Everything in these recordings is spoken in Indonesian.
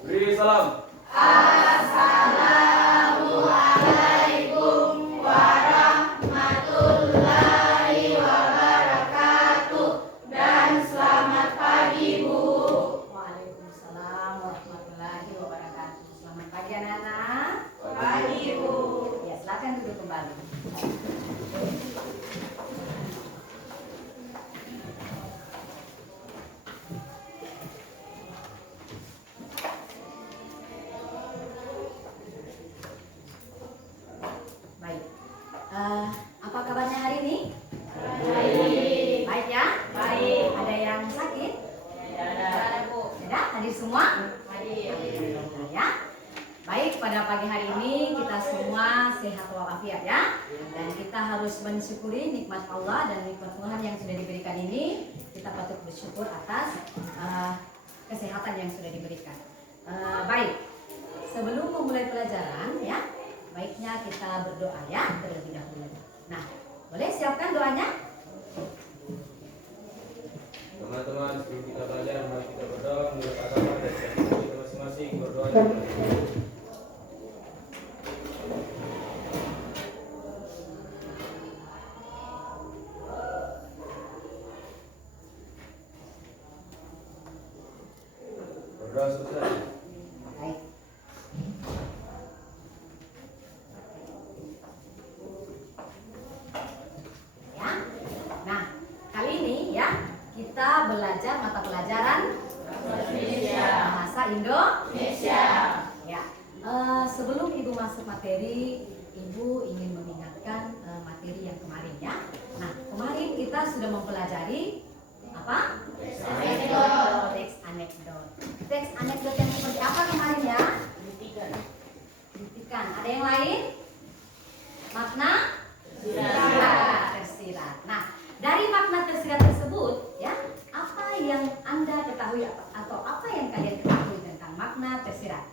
Beri salam. Assalamualaikum warahmatullahi wabarakatuh dan selamat pagi Bu. Waalaikumsalam warahmatullahi wabarakatuh. Selamat pagi anak-anak. Pagi Bu. Ya, silakan duduk kembali. Baik. Apa kabarnya hari ini? Baik. Baik ya? Baik. Ada yang sakit? Ada Bu. Ada? Hadir semua? Hadir. Ya. Baik, pada pagi hari ini kita semua sehat walafiat ya. Dan kita harus mensyukuri nikmat Allah dan nikmat Tuhan yang sudah diberikan ini. Kita patut bersyukur atas kesehatan yang sudah diberikan. Baik, sebelum memulai pelajaran ya, baiknya kita berdoa ya terlebih dahulu. Nah, boleh siapkan doanya? Teman-teman, sebelum kita belajar, mari kita berdoa menurut agama dan keyakinan kita masing-masing. Berdoa yang baik. Berdoa selesai. Baik. Ya. Nah, kali ini ya kita belajar mata pelajaran bahasa Indonesia. Ya. Sebelum Ibu masuk materi, Ibu ingin mengingatkan materi yang kemarin ya. Nah, kemarin kita sudah mempelajari apa? Teks anekdot. Teks anekdot yang seperti apa kemarin ya? Kritikan. Ada yang lain? Makna? Tersirat. Nah, dari makna tersirat tersebut ya, apa yang Anda ketahui atau apa yang kalian ketahui tentang makna tersirat?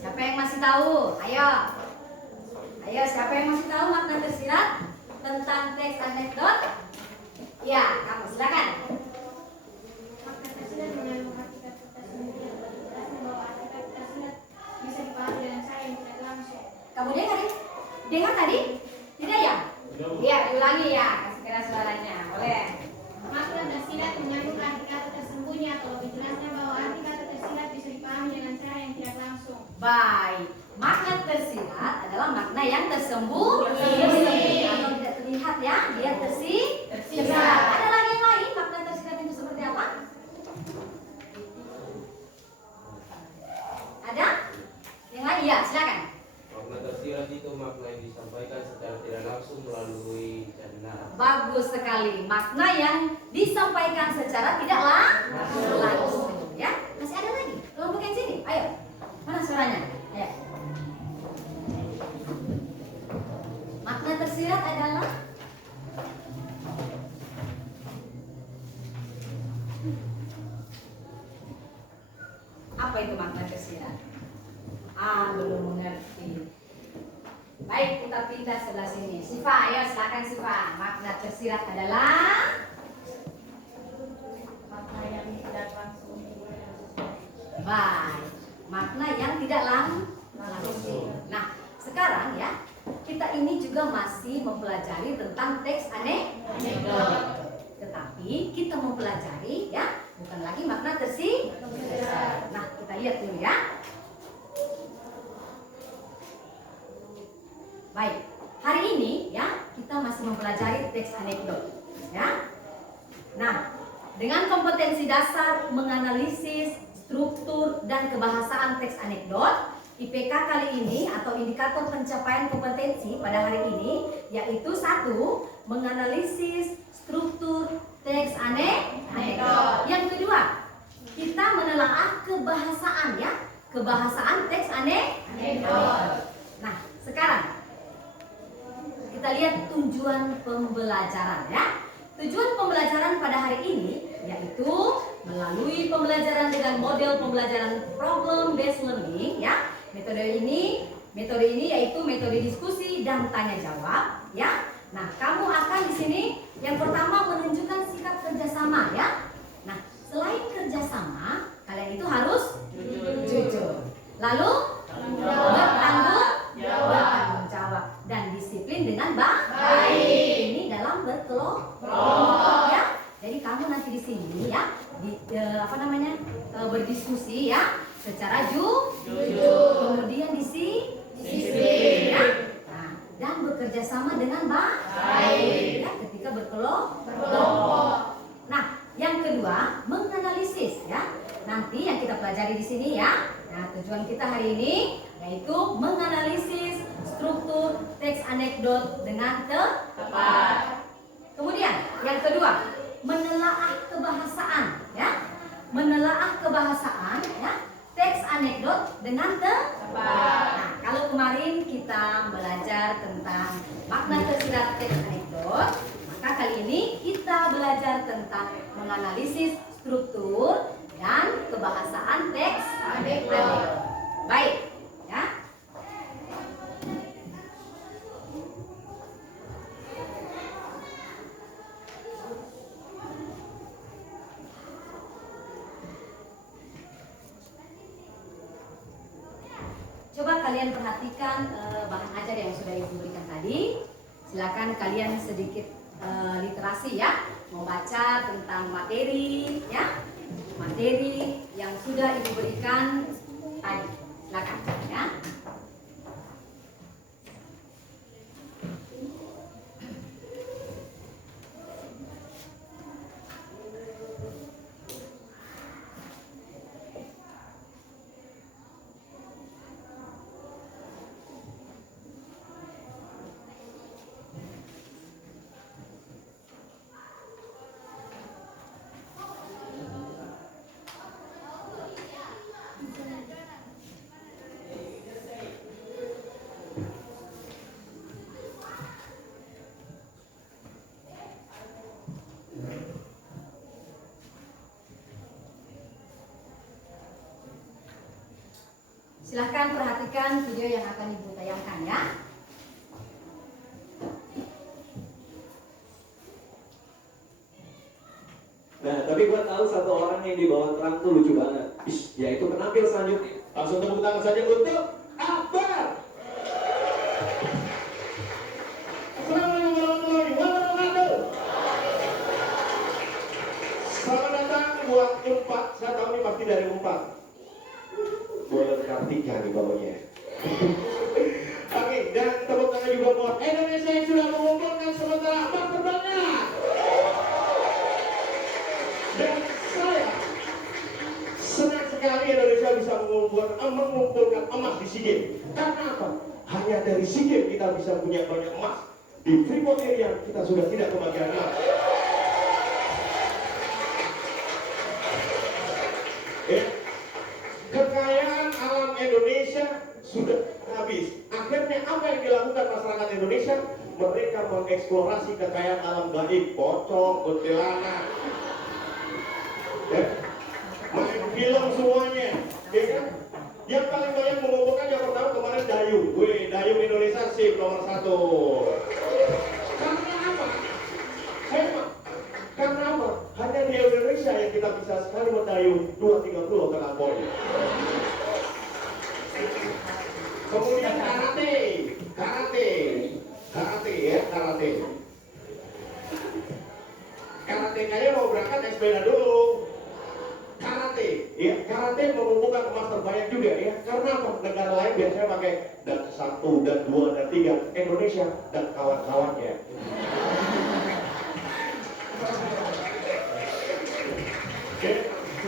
Siapa yang masih tahu? Ayo. Ayo, siapa yang masih tahu makna tersirat tentang teks anekdot? Ya, kamu silakan. Makna tersirat mengandung hakikat tersendiri yang jelas membawa hakikat tersirat bisa dipahami dengan cara yang tidak langsung. Kamu dengar tadi? Tidak ya? Iya, diulangi ya. Kasih keras suaranya. Boleh. Makna tersirat mengandung hakikat tersembunyi atau lebih jelasnya bahwa hakikat tersirat bisa dipahami dengan cara yang tidak langsung. Baik. Makna tersirat adalah makna yang tersembunyi atau tidak terlihat ya. Dia tersirat. Ada lagi yang lain makna tersirat itu seperti apa? Ada? Yang lain? Ya, silakan. Makna tersirat itu makna yang disampaikan secara tidak langsung melalui cerna. Bagus sekali. Makna yang disampaikan secara tidak langsung. Ya, masih ada lagi. Kelompoknya sini. Ayo. Mana suaranya? Ayo. Makna tersirat adalah apa itu makna tersirat? Belum mengerti. Baik, kita pindah sebelah sini. Siva, ayo silakan Siva. Makna tersirat adalah Makna yang tidak langsung. baik. Makna yang tidak langsung. Nah, sekarang ya, kita ini juga masih mempelajari tentang teks anekdot. Tetapi kita mempelajari ya, bukan lagi makna tersirat. Nah, kita lihat dulu ya. Baik, hari ini ya kita masih mempelajari teks anekdot ya. Nah, dengan kompetensi dasar menganalisis struktur dan kebahasaan teks anekdot, IPK kali ini atau indikator pencapaian kompetensi pada hari ini yaitu 1. Menganalisis struktur teks anekdot. Yang kedua, kita menelaah kebahasaan ya, kebahasaan teks anekdot. Nah, sekarang kita lihat tujuan pembelajaran ya. Tujuan pembelajaran pada hari ini yaitu melalui pembelajaran dengan model pembelajaran problem based learning ya. Metode ini yaitu metode diskusi dan tanya jawab ya. Nah, kamu akan di sini yang pertama berkelompok ya. Jadi kamu nanti di sini ya, berdiskusi ya secara jujur, kemudian disiplin ya. Nah, dan bekerja sama dengan baik ya ketika berkelompok. Nah, yang kedua menganalisis ya. Nanti yang kita pelajari di sini ya. Nah, tujuan kita hari ini yaitu menganalisis struktur teks anekdot dengan tepat. Kemudian yang kedua, menelaah kebahasaan ya. Menelaah kebahasaan ya, teks anekdot dengan tepat. Nah, kalau kemarin kita belajar tentang makna tersirat teks anekdot, maka kali ini kita belajar tentang menganalisis struktur dan kebahasaan teks anekdot. Baik, ya. Coba kalian perhatikan bahan ajar yang sudah Ibu berikan tadi. Silakan kalian sedikit literasi ya, membaca tentang materi ya, materi yang sudah Ibu berikan tadi. Silakan ya. Silahkan perhatikan video yang akan Ibu tayangkan ya. Nah, tapi gue tahu satu orang yang di bawah terang tuh lucu banget. Yaitu penampil selanjutnya. Langsung tepuk tangan saja untuk Akbar. Assalamualaikum warahmatullahi wabarakatuh. Selamat datang buat Unpad. Saya tahu ini pasti dari Unpad. Boleh Kartika di bawahnya. Oke, dan tepuk tangan juga buat Indonesia yang sudah mengumpulkan sementara emas terbanyak. Dan saya senang sekali Indonesia bisa mengumpulkan emas di SEA Games. Karena apa? Hanya dari SEA Games kita bisa punya banyak emas. Di Freeport area kita sudah tidak kebagian emas. Kekayaan alam Indonesia sudah habis. Akhirnya apa yang dilakukan masyarakat Indonesia? Mereka mengeksplorasi kekayaan alam gaib, pocong, kuntilanak, main film semuanya, ya kan? Yang paling banyak mengumpulkan yang pertama kemarin dayung. Dayung Indonesia sip nomor 1. Karena apa? Hemat. Karena apa? Hanya di Indonesia yang kita bisa sekali mendayung 2-3 pulau terlampaui. Kemudian karate ya, karate. Karate kayaknya mau berangkat naik sepeda dulu. Karate, ya, karate mengumpulkan emas terbanyak juga ya. Karena apa? Negara lain biasanya pakai dan 1, dan 2, dan 3. Indonesia dan kawan-kawannya.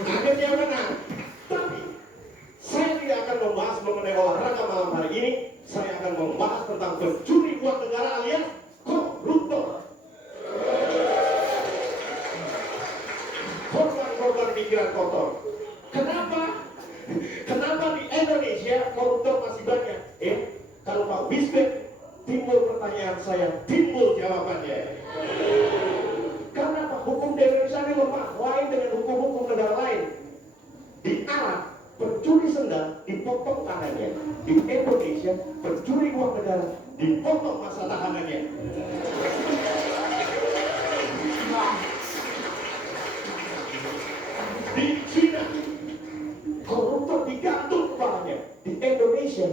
Akhirnya menang. Tapi saya tidak akan membahas mengenai olahraga malam hari ini. Saya akan membahas tentang pencuri uang negara alias koruptor. Korban pikiran kotor. Kenapa? Kenapa di Indonesia koruptor masih banyak? Kalau Pak Bisbek timbul pertanyaan saya, timbul jawabannya. Karena apa? Hukum di Indonesia ini lemah, lain dengan hukum-hukum negara lain. Di Arab, pencuri sendal dipotong tangannya. Di Indonesia, pencuri uang negara dipotong masa tahanannya. Di China, koruptor digantung kepalanya. Di Indonesia,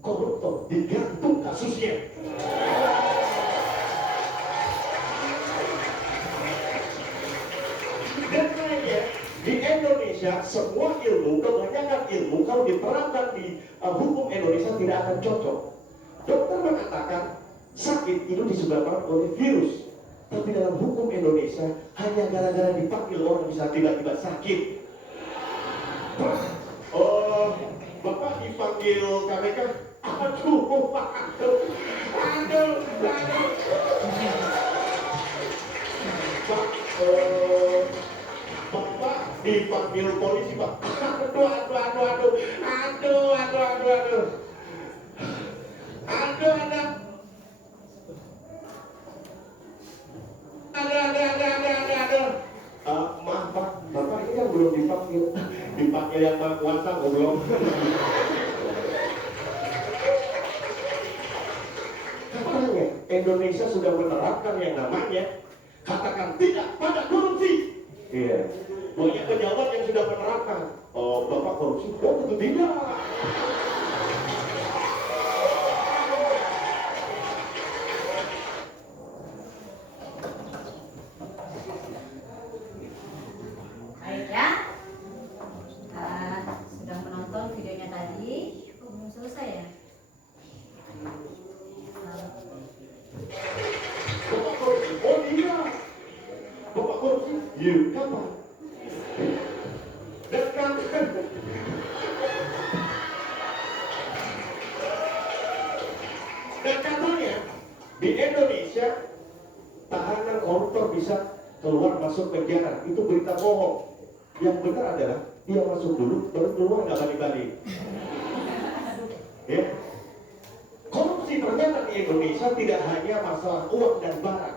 koruptor digantung kasusnya. Di Indonesia semua ilmu, kebanyakan ilmu kalau diterapkan di hukum Indonesia tidak akan cocok. Dokter mengatakan sakit itu disebabkan oleh virus, tapi dalam hukum Indonesia hanya gara-gara dipanggil orang bisa tiba-tiba sakit. Oh, Bapak dipanggil KPK, aduh, Pak, Bapak dipanggil polisi, Pak. Maaf, Pak, Bapak ini kan belum dipanggil. Dipanggil yang Maha Kuasa, belum. Katanya Indonesia sudah menerapkan yang namanya katakan tidak pada korupsi. Iya. Banyak pejabat yang sudah menerapkan. Oh, Bapak korupsi? Oh, tentu tidak. Baik ya. Sudah menonton videonya tadi. Kok belum selesai ya? Bapak korupsi? Oh iya. Bapak korupsi? Iya. Kapan? Dan kapan? Dan katanya di Indonesia tahanan koruptor bisa keluar masuk penjara. Itu berita bohong. Yang benar adalah dia masuk dulu baru keluar nggak balik-balik. Ya. Korupsi ternyata di Indonesia tidak hanya masalah uang dan barang.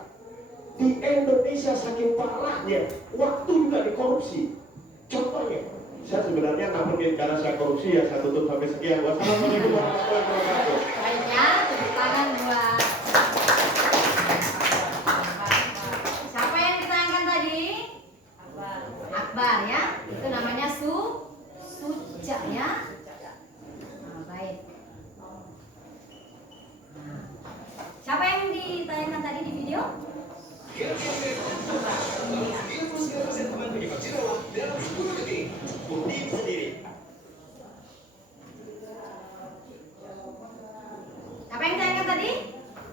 Di Indonesia saking parahnya, waktu juga dikorupsi. Contohnya, saya sebenarnya namun karena saya korupsi ya saya tutup sampai sekian. Wassalamualaikum warahmatullahi wabarakatuh. Baiknya, tepuk tangan buat siapa yang ditayangkan tadi? Akbar ya. Itu namanya Suca ya. Nah, baik. Nah, siapa yang ditayangkan tadi di video? Siapa yang ditayangkan tadi?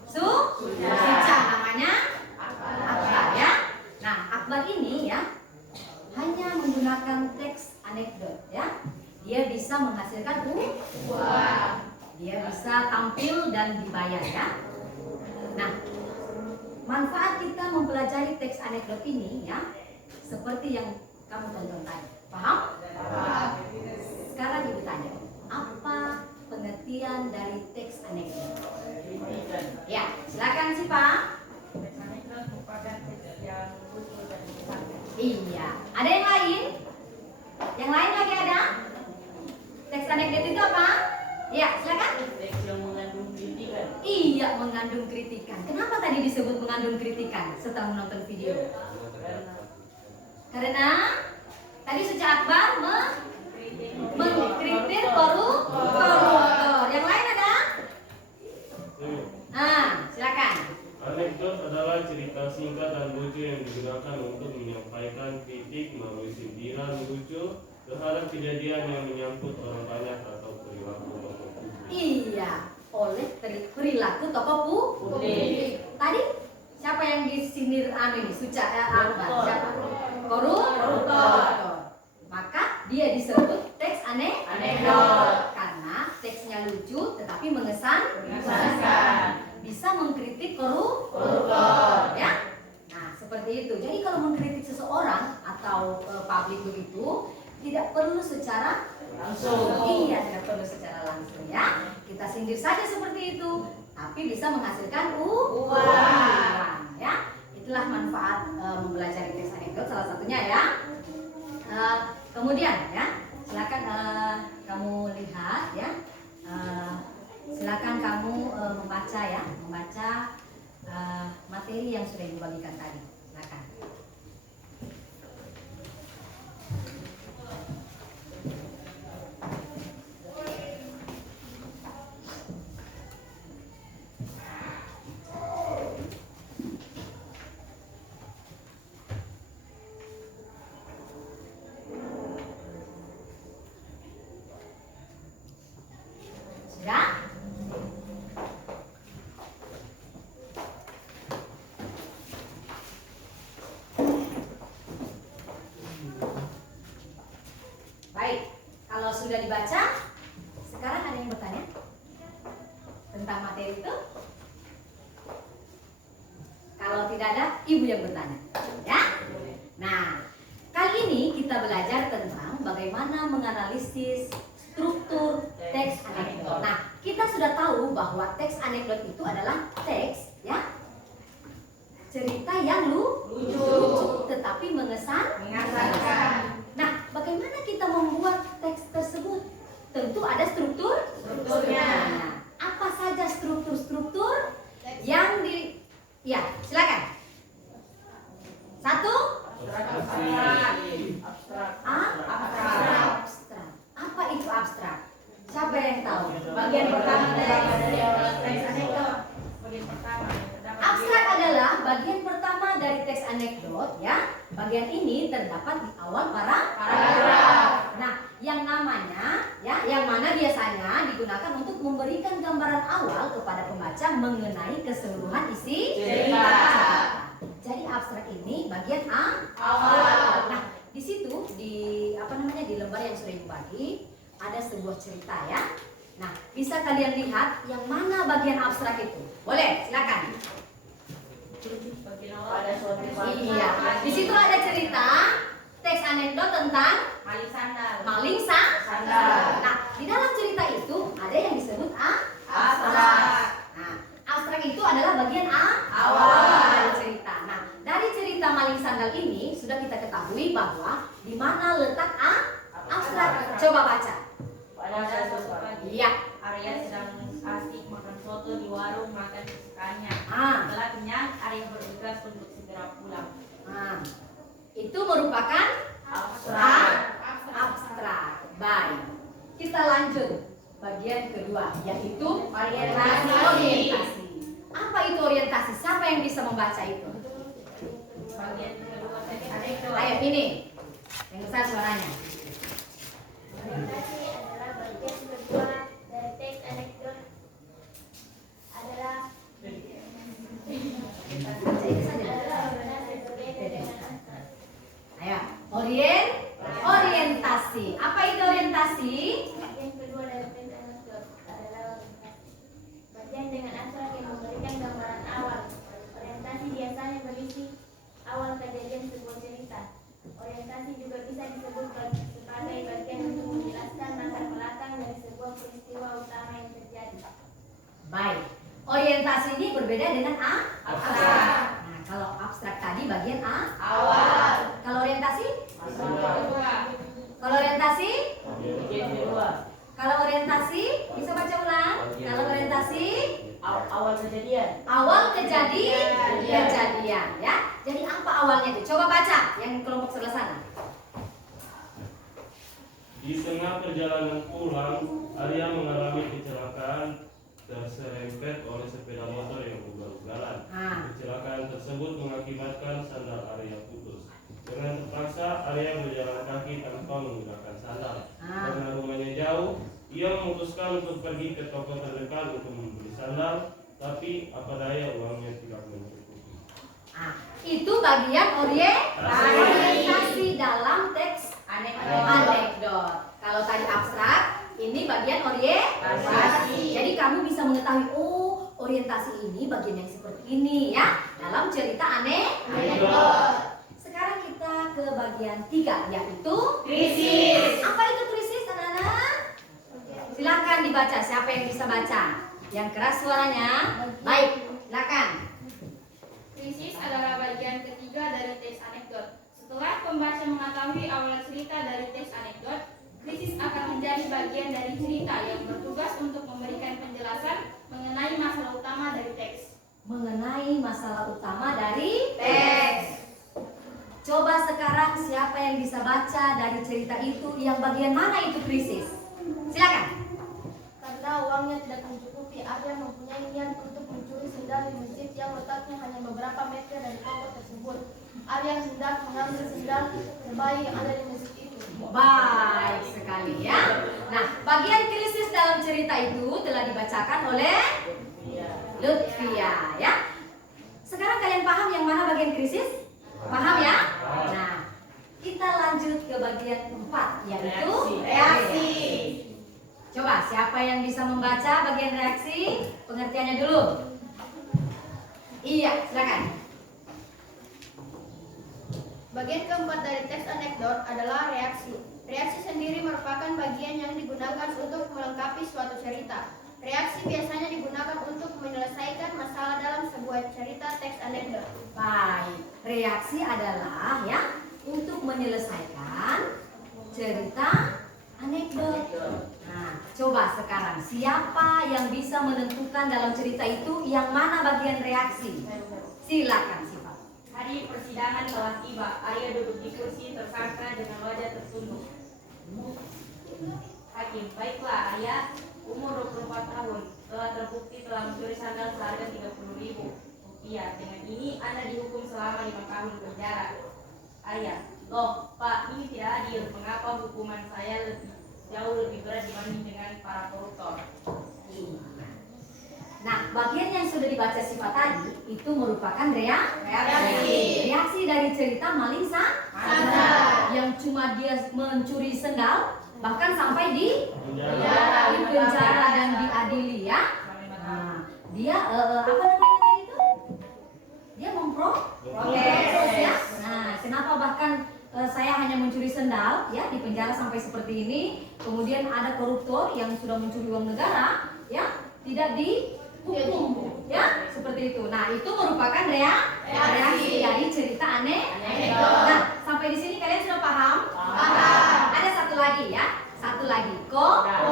Suca namanya Akbar ya. Nah, Akbar ini ya hanya menggunakan teks anekdot ya. Dia bisa menghasilkan uang. Dia bisa tampil dan dibayar ya. Nah, manfaat kita mempelajari teks anekdot ini ya, seperti yang kamu tonton tadi. Paham? Paham. Sekarang ibu tanya, apa pengertian dari teks anekdot? Ya, silakan sih Pak. Iya. Ada yang lain? Yang lain lagi ada? Teks anekdot itu apa? Ya, silakan. Teks yang mengandung kritikan. Iya, mengandung kritikan. Kenapa tadi disebut mengandung kritikan setelah menonton video? Karena tadi Suca Akbar mengkritik koruptor. Yang lain ada? Silakan. Anekdot adalah cerita singkat dan lucu yang digunakan untuk menyampaikan kritik melalui sindiran lucu terhadap kejadian yang menyangkut orang banyak atau perilaku tokoh publik. Iya, oleh perilaku tokoh publik. Tadi siapa yang disindir ini? Suca Akbar. Siapa? Koruptor. Maka dia disebut teks anekdot karena teksnya lucu tetapi mengesankan. Bisa mengkritik koruptor ya. Nah, seperti itu. Jadi kalau mengkritik seseorang atau publik begitu tidak perlu secara langsung. Iya, tidak perlu secara langsung ya. Kita sindir saja seperti itu, tapi bisa menghasilkan uang ya. Itulah manfaat mempelajari teks anekdot salah satunya ya. Kemudian ya, silakan kamu lihat ya. Silakan kamu membaca materi yang sudah dibagikan tadi. Silakan. sudah dibaca. Sekarang ada yang bertanya tentang materi itu? Kalau tidak ada, ibu yang bertanya, ya. Nah, kali ini kita belajar tentang bagaimana menganalisis struktur teks anekdot. Nah, kita sudah tahu bahwa teks anekdot itu adalah teks, ya, cerita yang lucu, tetapi mengesankan. Nah, bagaimana kita membuat teks tersebut? Tentu ada strukturnya. Nah, apa saja struktur yang ya, silakan. Satu, abstrak. Apa itu abstrak? Siapa yang tahu? Bagian pertama dari teks anekdot. Bagian pertama. Abstrak adalah bagian pertama dari teks anekdot, ya. Bagian ini terdapat di awal paragraf. Nah, yang namanya, ya, yang mana biasanya digunakan untuk memberikan gambaran awal kepada pembaca mengenai keseluruhan isi cerita. Jadi abstrak ini bagian awal. Nah, di situ di lembar yang sudah dibagi ada sebuah cerita, ya. Nah, bisa kalian lihat yang mana bagian abstrak itu? Boleh, silakan. Pada suatu pagi. Iya, di situ ada cerita teks anekdot tentang maling sandal. Nah, di dalam cerita itu ada yang disebut abstrak. Nah, abstrak itu adalah bagian awal dari cerita. Nah, dari cerita maling sandal ini sudah kita ketahui bahwa di mana letak abstrak. Coba baca. Pada suatu pagi, Iya. Arya sedang asik makan soto di warung makan kesukaannya. Ah. Setelah kenyang, Arya bergegas untuk segera pulang. Nah, itu merupakan abstrak. Baik. Kita lanjut bagian kedua, yaitu orientasi. Apa itu orientasi? Siapa yang bisa membaca itu? Bagian kedua teks anekdot. Ayo ini, yang besar suaranya. Orientasi adalah bagian kedua dari teks anekdot. Adalah orientasi berbeda dengan abstrak. Ayo, orientasi. Apa itu orientasi? Bagian kedua dari teks anekdot adalah orientasi. Bagian dengan abstrak yang memberikan gambaran awal. Orientasi biasanya berisi awal kejadian sebuah cerita. Orientasi juga bisa disebut sebagai bagian untuk menjelaskan latar belakang dari sebuah peristiwa utama yang terjadi. Baik. Orientasi ini berbeda dengan abstrak. Nah, kalau abstrak tadi bagian awal. Kalau orientasi? Kalau orientasi? Bagian kedua. Kalau orientasi bisa baca ulang. Kalau orientasi Awal kejadian. awal kejadian, ya. Jadi apa awalnya itu? Coba baca yang kelompok sebelah sana. Di tengah perjalanan pulang, Arya mengalami kecelakaan terserempet oleh sepeda motor yang ugal-ugalan. Kecelakaan tersebut mengakibatkan sandal Arya putus. Dengan terpaksa, Arya berjalan kaki tanpa menggunakan sandal. Karena rumahnya jauh, ia memutuskan untuk pergi ke toko terdekat untuk membeli sandal, tapi apa daya uangnya tidak mencukupi. Itu bagian orientasi dalam teks anekdot. Kalau tadi abstrak, ini bagian orientasi. Jadi kamu bisa mengetahui, oh, orientasi ini bagian yang seperti ini, ya, dalam cerita anekdot. Sekarang kita ke bagian 3, yaitu krisis. Apa itu krisis, anak-anak? Silakan dibaca. Siapa yang bisa baca? Yang keras suaranya. Baik, silakan. Krisis adalah bagian ketiga dari teks anekdot. Setelah pembaca mengetahui awal cerita dari teks anekdot, krisis akan menjadi bagian dari cerita yang bertugas untuk memberikan penjelasan mengenai masalah utama dari teks. Mengenai masalah utama dari teks. Coba sekarang siapa yang bisa baca dari cerita itu yang bagian mana itu krisis? Silakan. Karena uangnya tidak mencukupi, Arya mempunyai niat untuk mencuri sendal di masjid yang letaknya hanya beberapa meter dari toko tersebut. Arya hendak mengambil sendal terbaik yang ada di masjid itu. Baik sekali, ya. Nah, bagian krisis dalam cerita itu telah dibacakan oleh Lutfia, ya. Sekarang kalian paham yang mana bagian krisis? Paham, ya? Nah, kita lanjut ke bagian 4, yaitu reaksi. Coba siapa yang bisa membaca bagian reaksi? Pengertiannya dulu. Iya, silakan. Bagian keempat dari teks anekdot adalah reaksi. Reaksi sendiri merupakan bagian yang digunakan untuk melengkapi suatu cerita. Reaksi biasanya digunakan untuk menyelesaikan masalah dalam sebuah cerita teks anekdot. Baik, reaksi adalah ya untuk menyelesaikan cerita anekdot. Nah, coba sekarang siapa yang bisa menentukan dalam cerita itu yang mana bagian reaksi? Silakan Siva. Hari persidangan telah tiba. Arya duduk di kursi tersangka dengan wajah tertunduk. Hakim, baiklah Arya, umur 24 tahun, telah terbukti telah mencuri sandal seharga 30.000 rupiah. Dengan ini Anda dihukum selama 5 tahun penjara. Arya, loh Pak, ini tidak adil. Mengapa hukuman saya jauh lebih berat dibanding dengan para koruptor? Nah, bagian yang sudah dibaca Siva tadi itu merupakan reaksi dari cerita maling sandal yang cuma dia mencuri sendal bahkan sampai di penjara dan diadili ya. Nah, dia apa namanya tadi itu? Dia memprotes ya. Nah, kenapa bahkan saya hanya mencuri sendal ya di penjara sampai seperti ini. Kemudian ada koruptor yang sudah mencuri uang negara ya tidak dihukum ya seperti itu. Nah, itu merupakan reaksi dari cerita anekdot. Nah, sampai di sini kalian sudah paham? Ada satu lagi ya. Satu lagi koda.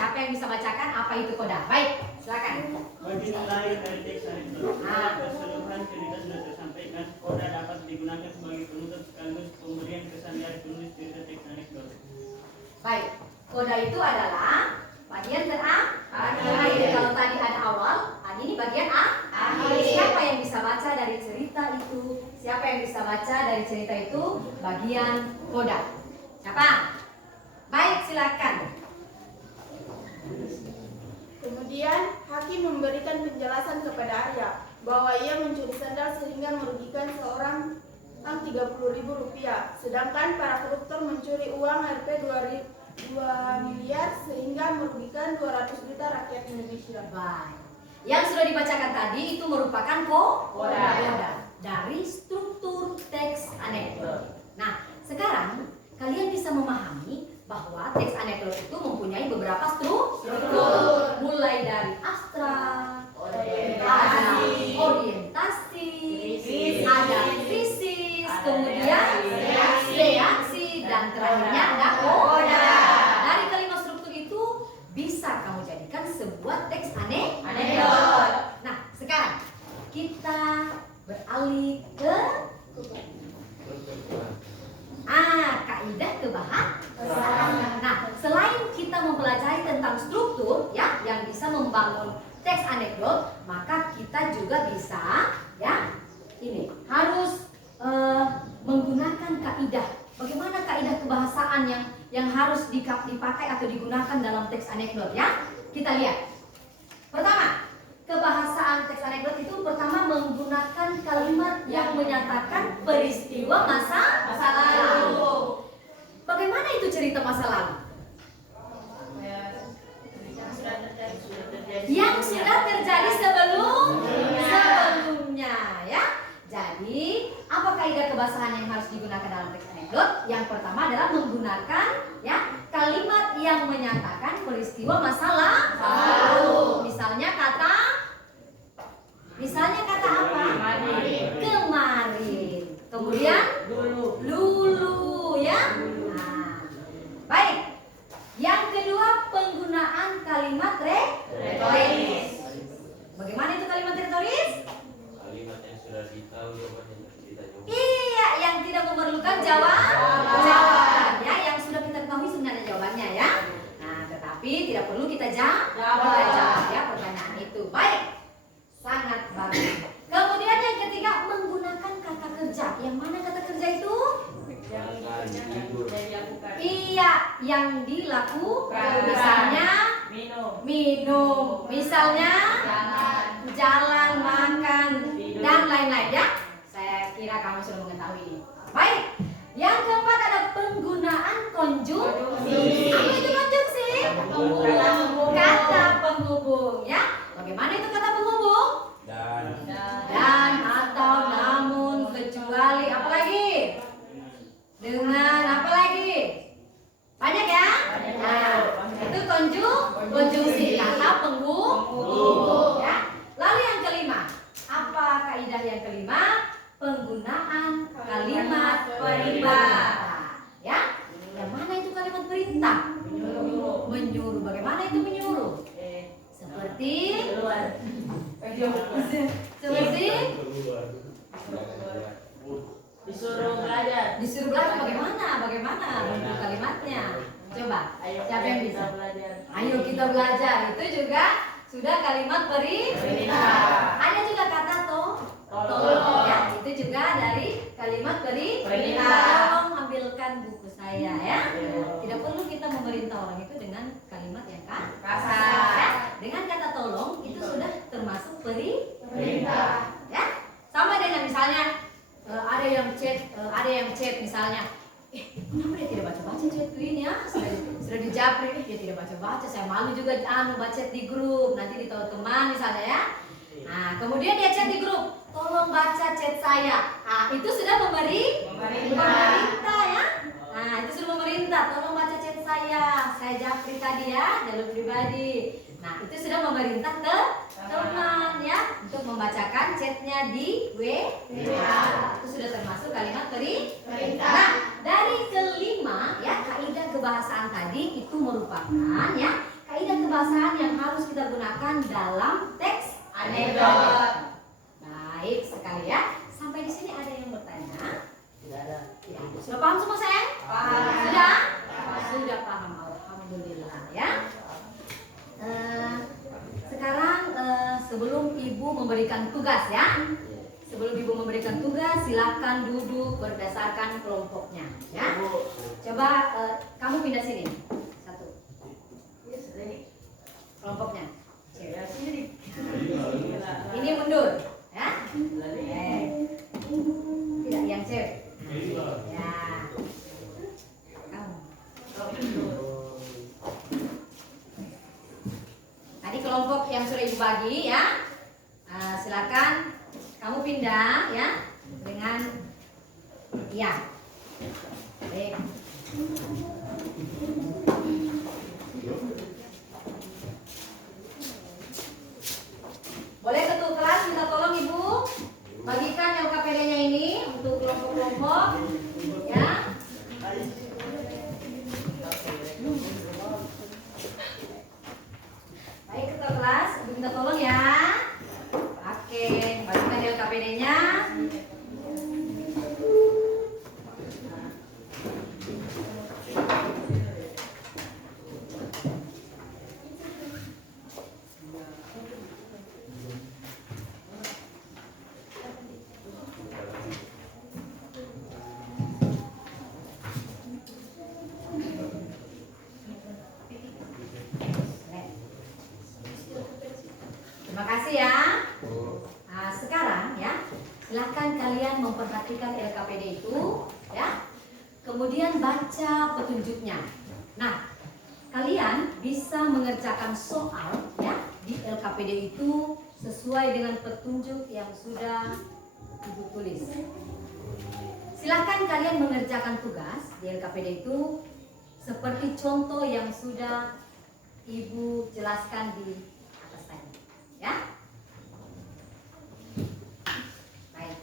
Siapa yang bisa bacakan apa itu koda? Baik, silakan. Bagian lain dari teks anekdot. Keseluruhan cerita sudah tersampaikan. Koda dapat digunakan sebagai penutup sekaligus pemberian kesan dari penulis cerita teks anekdot. Baik, koda itu adalah bagian terakhir. Kalau tadi ada awal, ini bagian akhir. Siapa yang bisa baca dari cerita itu? Siapa yang bisa baca dari cerita itu? Bagian koda. Siapa? Baik, silakan. Kemudian hakim memberikan penjelasan kepada Arya bahwa ia mencuri sandal sehingga merugikan seorang 30.000 rupiah, sedangkan para koruptor mencuri uang Rp 2 miliar sehingga merugikan 200 juta rakyat Indonesia. Baik. Yang sudah dibacakan tadi itu merupakan koda dari struktur teks anekdot. Nah, sekarang kalian bisa memahami bahwa teks anekdot itu mempunyai beberapa struktur, mulai dari abstrak, ada orientasi, ada krisis, kemudian reaksi, dan terakhirnya ada koda. Dari kelima struktur itu bisa kamu jadikan sebuah teks anekdot. Nah, sekarang kita beralih ke kaidah kebahasaan. Nah, selain kita mempelajari tentang struktur ya yang bisa membangun teks anekdot, maka kita juga bisa ya ini harus menggunakan kaidah. Bagaimana kaidah kebahasaan yang harus dipakai atau digunakan dalam teks anekdot ya? Kita lihat. Pertama, kebahasaan teks anekdot itu pertama menggunakan kalimat yang menyatakan peristiwa masa lalu. Bagaimana itu cerita masa lalu? Yang sudah terjadi sebelumnya ya. Jadi, apa kaidah kebahasaan yang harus digunakan dalam teks anekdot? Yang pertama adalah menggunakan ya kalimat yang menyatakan peristiwa masa lalu. Misalnya kata apa? Kemarin. Kemudian dulu ya. Nah, baik. Yang kedua, penggunaan kalimat retoris. Bagaimana itu kalimat retoris? Kalimat yang sudah ditahu jawabannya tidak jawab. Iya, yang tidak memerlukan jawaban ya, yang sudah kita ketahui sebenarnya jawabannya ya. Nah, tetapi tidak perlu kita jawab ya pertanyaan itu. Baik. Sangat bagus. Kemudian yang ketiga, menggunakan kata kerja. Yang mana kata kerja itu? Iya, yang dilakukan. Misalnya minum. Misalnya jalan, makan, dan lain-lain ya. Saya kira kamu sudah mengetahui ini. Baik. Yang keempat ada penggunaan konjungsi. Apa itu konjungsi? Kata penghubung ya. Bagaimana itu kata penghubung? Dan atau namun kecuali apa lagi? Dengan apa lagi? Banyak ya? Nah, itu konjungsi kata penghubung ya. Lalu yang kelima, apa kaidah yang kelima? Penggunaan kalimat perintah. Ya. Yang mana itu kalimat perintah? Menyuruh. Bagaimana itu menyuruh? Seperti Disuruh belajar. Disuruh belajar bagaimana bentuk kalimatnya? Coba, siapa yang bisa? Ayo kita belajar. Itu juga sudah kalimat perintah. Ada juga kata tolong. Ya, itu juga dari kalimat perintah. Tolong ambilkan buku saya ya. Tidak perlu kita memerintah orang itu dengan kalimat yang kasar. Ya. Dengan kata tolong itu sudah termasuk perintah. Ya. Sama dengan misalnya ada yang chat misalnya, kenapa dia tidak baca-baca chat ini ya? Sudah dijapri, dia tidak baca-baca. Saya malu juga baca di grup, nanti ditahu teman misalnya ya. Nah, kemudian dia chat di grup, tolong baca chat saya. Nah, itu sudah memerintah ya. Nah, itu sudah memerintah, tolong baca chat saya japri tadi ya, jalur pribadi. Nah, itu sudah memerintah ke teman ya untuk membacakan chatnya di WA. Itu sudah termasuk kalimat perintah. Nah, dari kelima ya kaidah kebahasaan tadi itu merupakan ya kaidah kebahasaan yang harus kita gunakan dalam teks anekdot. Baik sekali ya. Sampai di sini ada yang bertanya? Tidak ada. Ya, sudah paham semua sayang? Paham. Sudah? Sudah paham. Alhamdulillah ya. Sekarang sebelum ibu memberikan tugas ya, silakan duduk berdasarkan kelompoknya ya. Coba kamu pindah sini satu. Kelompoknya. Ini mundur ya. Tidak yang cewek. Ya. Kamu. Tadi kelompok yang sudah ibu bagi ya, silakan kamu pindah ya dengan ya. Baik. Boleh ketua kelas minta tolong ibu bagikan LKPD-nya ini untuk kelompok-kelompok ya. Baik ketua kelas, ibu minta tolong ya. Oke, bagikan LKPD-nya. Terima kasih ya. Nah, sekarang ya, silakan kalian memperhatikan LKPD itu ya. Kemudian baca petunjuknya. Nah, kalian bisa mengerjakan soal ya di LKPD itu sesuai dengan petunjuk yang sudah ibu tulis. Silakan kalian mengerjakan tugas di LKPD itu seperti contoh yang sudah ibu jelaskan di atas tadi. Ya. Baik.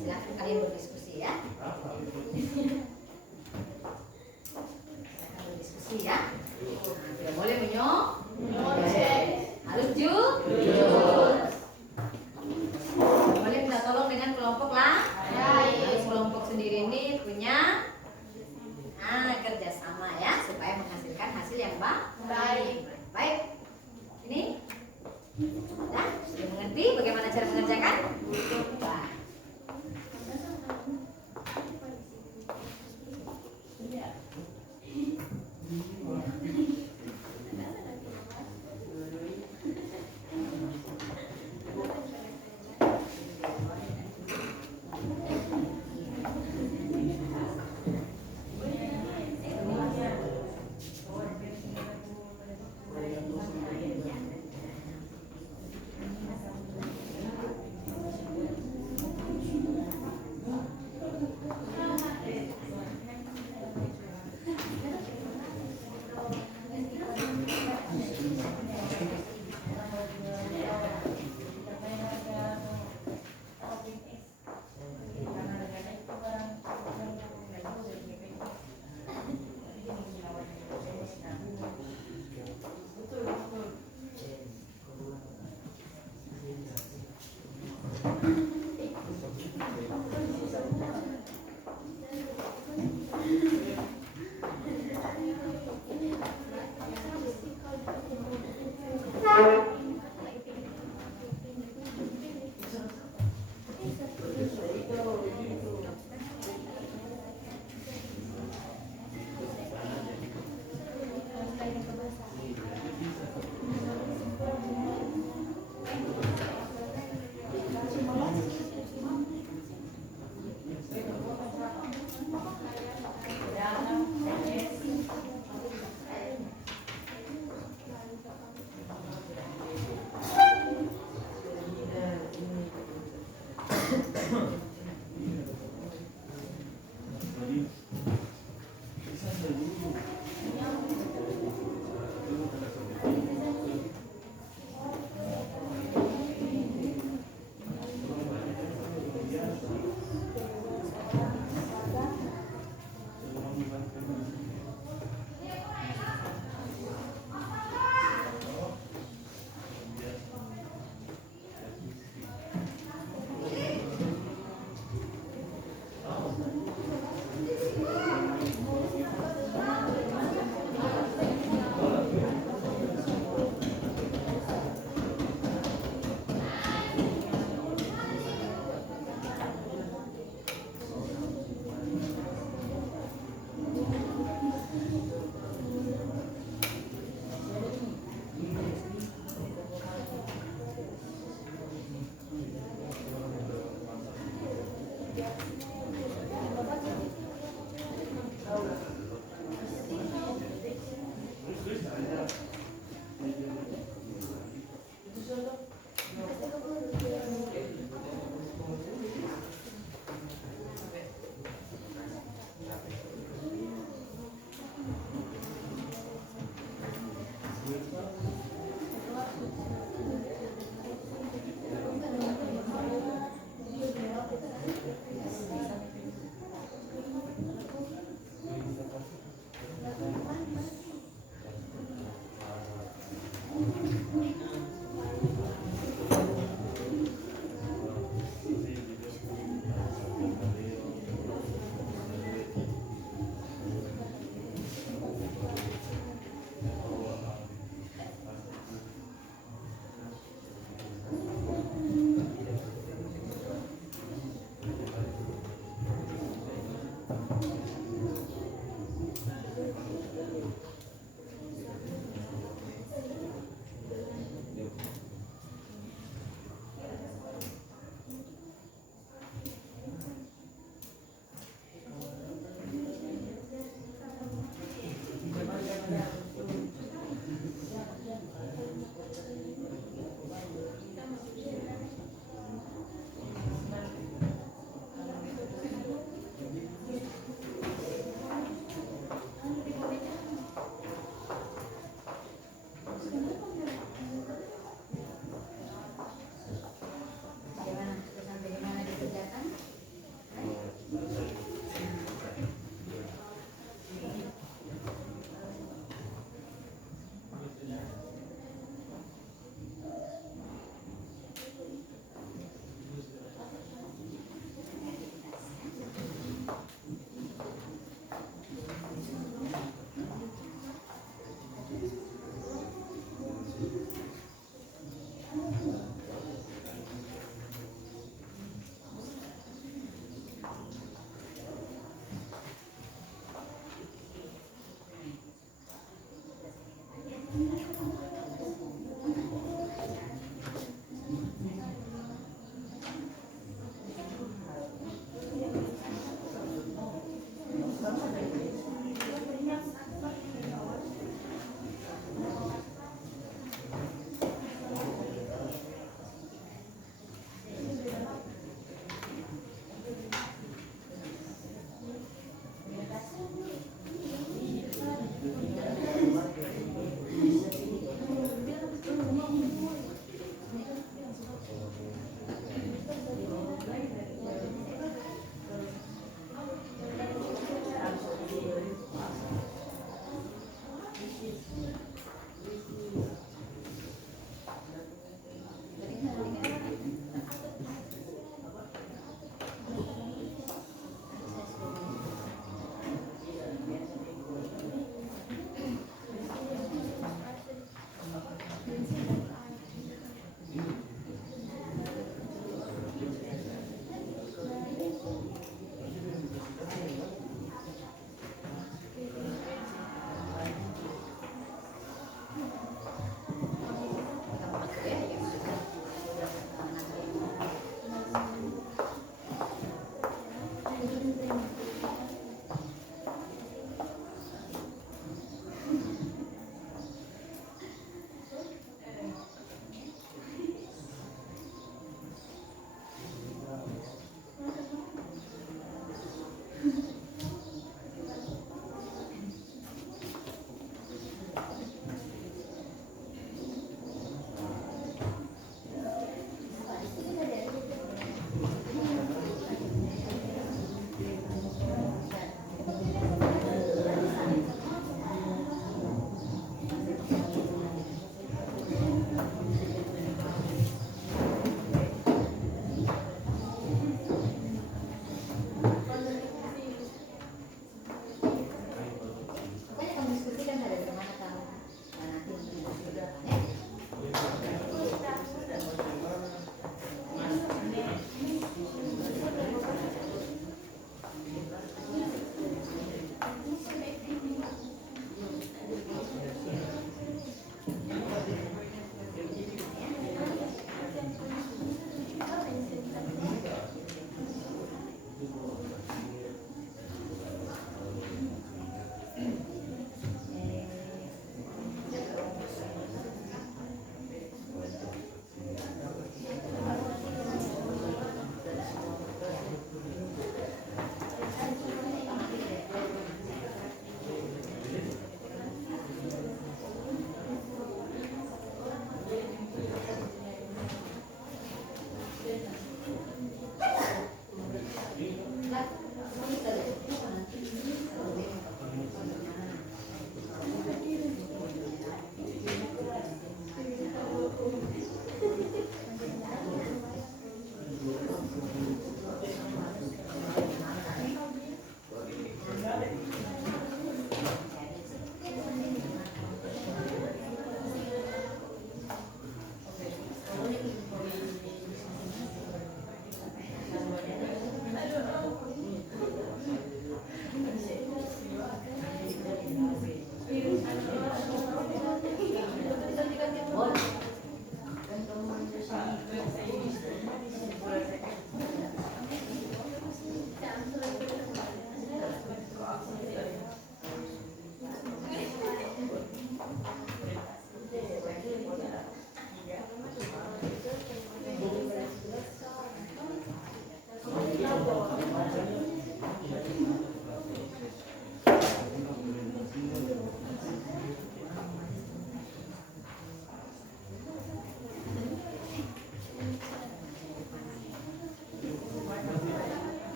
Silakan kalian berdiskusi ya. Silakan berdiskusi ya. Nah, tidak boleh menyocek. Harus jujur. Boleh minta tolong dengan kelompok lah. Harus kelompok sendiri ini punya kerjasama ya supaya menghasilkan hasil yang baik. Baik. Ini sudah mengerti bagaimana cara mengerjakan? Baik.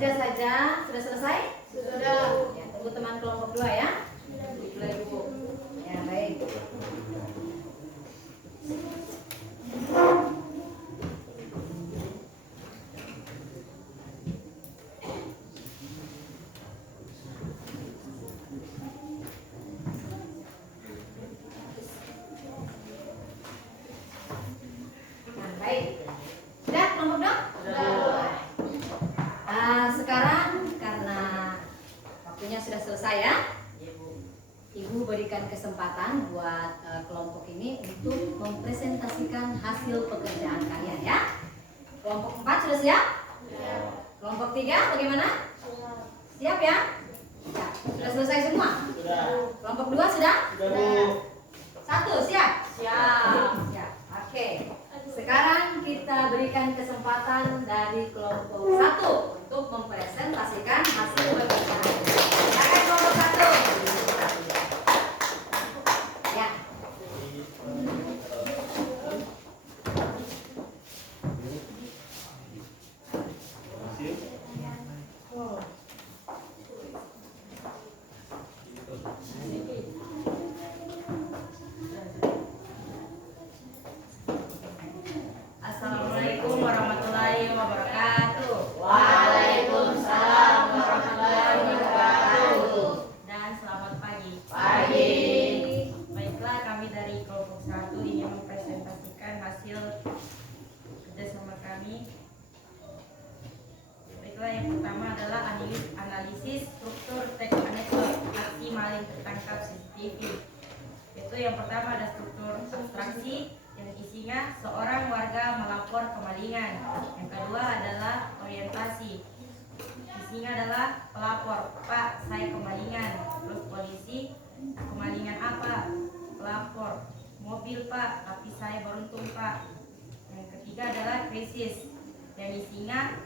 Kerja saja sudah selesai? Sudah. Ya, tunggu teman kelompok 2 ya. Mulai dulu. Ya, baik. Nah, baik. Sudah kelompok 2? Sekarang karena waktunya sudah selesai ya, Ibu berikan kesempatan buat kelompok ini untuk mempresentasikan hasil pekerjaan kalian ya. Kelompok 4 sudah siap? Kelompok 3 bagaimana? Siap ya? Ya, sudah selesai semua? Sudah. Kelompok 2 sudah? Sudah, Bu. 1 siap? Siap. Siap. Oke. Sekarang kita berikan kesempatan dari kelompok 1 untuk mempresentasikan hasil pekerjaan. Silakan kelompok 1. Ya. Masih? Assalamualaikum warahmatullahi wabarakatuh. Waalaikumsalam warahmatullahi wabarakatuh. Dan selamat pagi. Pagi. Baiklah, kami dari kelompok 1 ingin mempresentasikan hasil kerjasama kami. Baiklah, yang pertama adalah analisis struktur teks anekdot aksi maling tertangkap CCTV. Itu yang pertama ada struktur abstraksi yang isinya seorang warga melapor kemalingan. Yang kedua adalah orientasi. Isinya adalah pelapor, Pak, saya kemalingan. Terus polisi, kemalingan apa? Pelapor, mobil Pak, tapi saya beruntung Pak. Yang ketiga adalah krisis yang isinya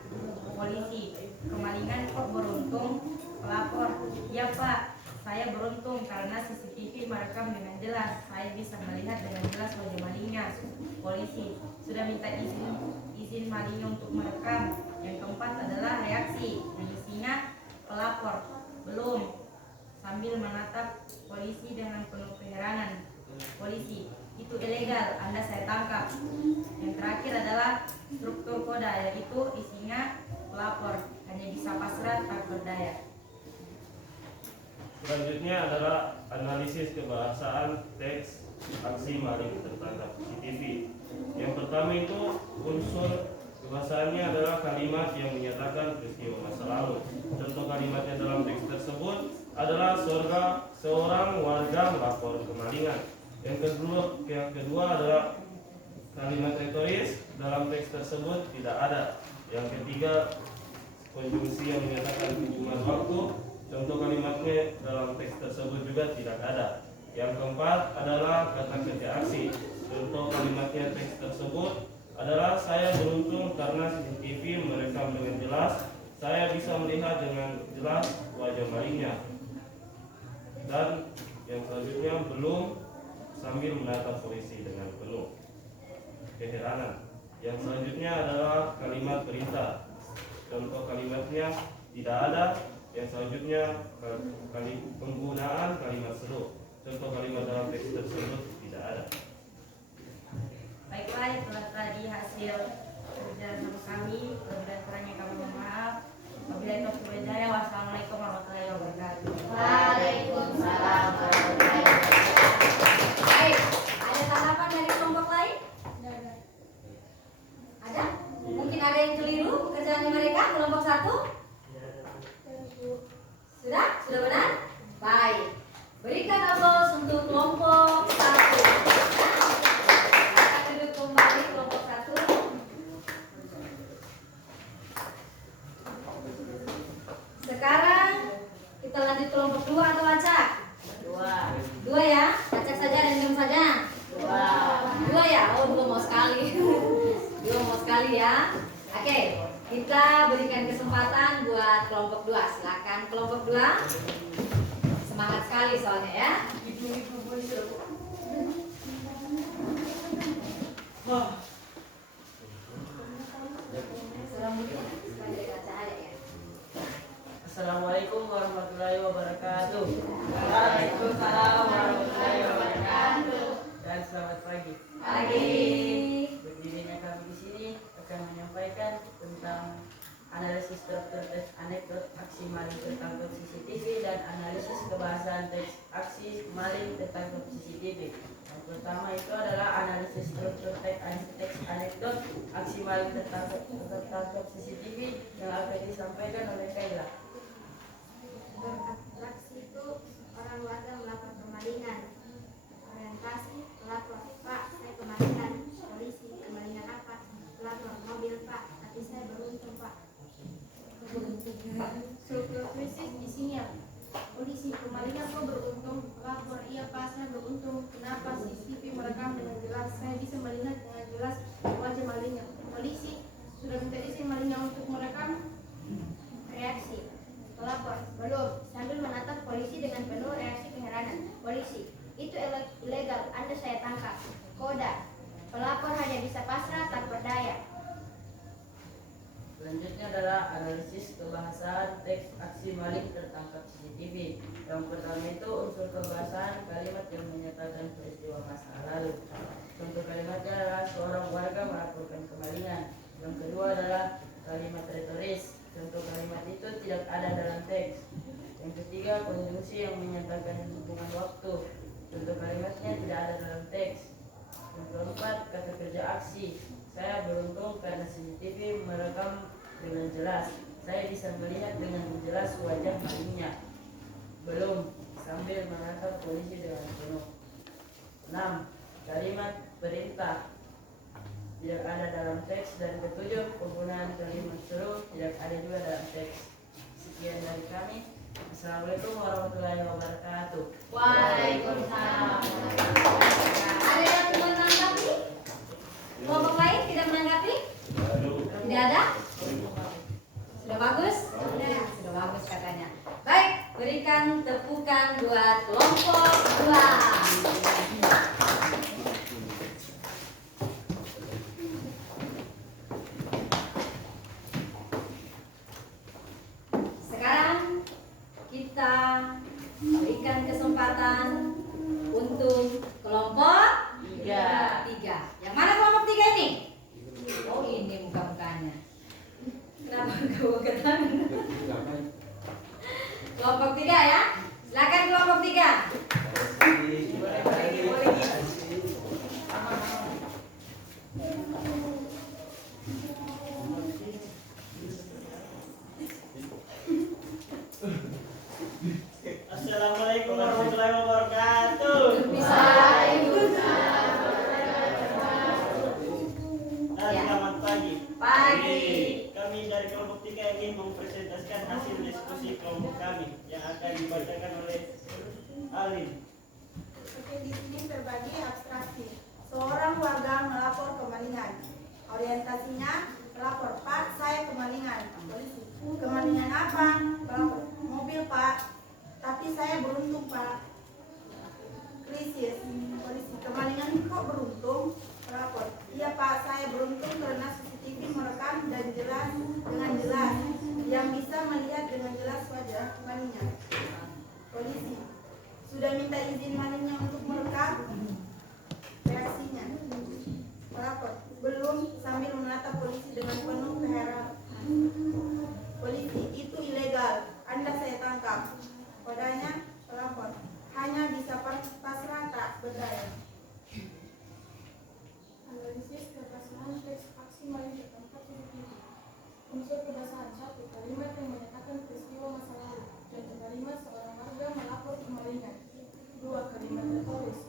polisi, kemalingan kok beruntung? Pelapor, ya Pak, saya beruntung karena CCTV merekam dengan jelas. Saya bisa melihat dengan jelas wajah malingnya. Polisi, sudah minta izin malingnya untuk merekam. Yang keempat adalah reaksi yang isinya pelapor, belum, sambil menatap polisi dengan penuh keheranan. Polisi, itu ilegal, Anda saya tangkap. Yang terakhir adalah struktur koda, yaitu isinya pelapor, hanya bisa pasrah tak berdaya. Selanjutnya adalah analisis kebahasaan teks aksi maling tertangkap CCTV. Yang pertama itu unsur kebahasaannya adalah kalimat yang menyatakan peristiwa masa lalu. Contoh kalimatnya dalam teks tersebut adalah seorang warga melapor kemalingan. Yang kedua adalah kalimat retoris dalam teks tersebut tidak ada. Yang ketiga konjungsi yang menyatakan hubungan waktu. Contoh kalimatnya dalam teks tersebut juga tidak ada. Yang keempat adalah kata kerja aksi. Contoh kalimatnya teks tersebut adalah saya beruntung karena CCTV merekam dengan jelas. Saya bisa melihat dengan jelas wajah malingnya. Dan yang selanjutnya belum, sambil menatap polisi dengan penuh keheranan. Yang selanjutnya adalah kalimat perintah. Contoh kalimatnya tidak ada. Yang selanjutnya penggunaan kalimat seru. Contoh kalimat dalam teks tersebut tidak ada. Baiklah, itulah tadi hasil kerja sama kami. Lebih dan kurangnya kami mohon maaf. Wabillahi taufiq wal hidayah. Wassalamualaikum warahmatullahi wabarakatuh. Waalaikumsalam warahmatullahi wabarakatuh. Baik, ada tanggapan dari kelompok lain? Ada? Mungkin ada yang keliru pekerjaannya mereka kelompok 1? Sudah? Sudah benar? Baik. Berikan aplaus untuk kelompok 1. Kita duduk kembali kelompok 1. Sekarang kita lanjut kelompok 2 atau acak? 2 ya? Acak saja dan diam saja? 2 ya? Oh, 2 mau sekali. 2 mau sekali ya. Oke, kita berikan kesempatan buat kelompok 2. Silakan kelompok 2. Semangat sekali soalnya ya. Serang dulu supaya ada cahaya ya. wabarakatuh. Waalaikumsalam warahmatullahi wabarakatuh. Dan selamat pagi. Pagi. Berdirinya kami di sini akan menyampaikan tentang analisis struktur teks anekdot aksi maling tertangkap CCTV dan analisis kebahasaan teks aksi maling tertangkap CCTV. Yang pertama itu adalah analisis struktur teks anekdot aksi maling tertangkap CCTV yang akan disampaikan oleh Kayla. Beratraksi itu orang warga melapor kemalingan. Orientasi pelapor, Pak, saya kemalingan. Polisi, kemalingan apa? Pelapor, mobil Pak, tapi saya beruntung Pak. Struktur krisis isinya. Polisi, kemalingan kok beruntung? Pelapor, iya Pak, saya beruntung. Kenapa? CCTV merekam dengan jelas. Saya bisa melihat dengan jelas wajah malingnya. Polisi, sudah minta izin malingnya untuk merekam? Reaksi. Pelapor, belum. Sambil menatap polisi dengan penuh reaksi keheranan. Polisi, itu ilegal, Anda saya tangkap. Koda, pelapor hanya bisa pasrah tak berdaya. Selanjutnya adalah analisis kebahasaan teks aksi maling tertangkap CCTV. Yang pertama itu unsur kebahasaan kalimat yang menyatakan peristiwa masa lalu. Contoh kalimatnya adalah seorang warga melaporkan kemalingan. Yang kedua adalah kalimat retoris. Contoh kalimat itu tidak ada dalam teks. Yang ketiga konjungsi yang menyatakan hubungan waktu. Contoh kalimatnya tidak ada dalam teks. Yang keempat kata kerja aksi. Saya beruntung karena CCTV merekam dengan jelas. Saya bisa melihat dengan jelas wajah malingnya. Belum, sambil menatap polisi dengan penuh. 6. Kalimat perintah tidak ada dalam teks. Dan ketujuh, penggunaan kalimat seru tidak ada juga dalam teks. Sekian dari kami. Assalamualaikum warahmatullahi wabarakatuh. Waalaikumsalam. Ada yang menanggapi? Kelompok lain tidak menanggapi? Tidak ada? Sudah bagus? Sudah bagus katanya. Baik, berikan tepukan buat kelompok 2. Sekarang kita berikan kesempatan untuk kelompok 3. Yang mana kelompok 3 ini? Oh, ini muka-mukanya. Kenapa kau ketahuan? Kelompok 3 ya. Silakan kelompok 3. Assalamualaikum warahmatullahi wabarakatuh. Selamat pagi. Pagi. Kami dari kelompok 3 ingin mempresentasikan hasil diskusi kelompok kami yang akan dibacakan oleh Alin. Oke, di sini terbagi abstraksi. Seorang warga melapor kemalingan. Orientasinya, pelapor, Pak, saya kemalingan. Polisi, kemalingan apa? Pelapor, mobil Pak, tapi saya beruntung Pak. Krisis, polisi, kemalingan kok beruntung? Pelapor, iya Pak, saya beruntung karena CCTV merekam dan jelas dengan jelas, yang bisa melihat dengan jelas wajah malingnya. Polisi, sudah minta izin malingnya untuk merekam? Reaksinya, pelapor, belum, sambil menatap polisi dengan penuh keheranan. Polisi, itu ilegal, Anda saya tangkap. Kodanya, pelapor, hanya bisa pasrah tak berdaya. Analisis kebahasaan teks aksi maling tertangkap CCTV. Unsur kebahasaan 1. Kalimat yang menyatakan peristiwa masa lalu. Contoh kalimat seorang warga melapor kemalingan. 2. Kalimat retoris.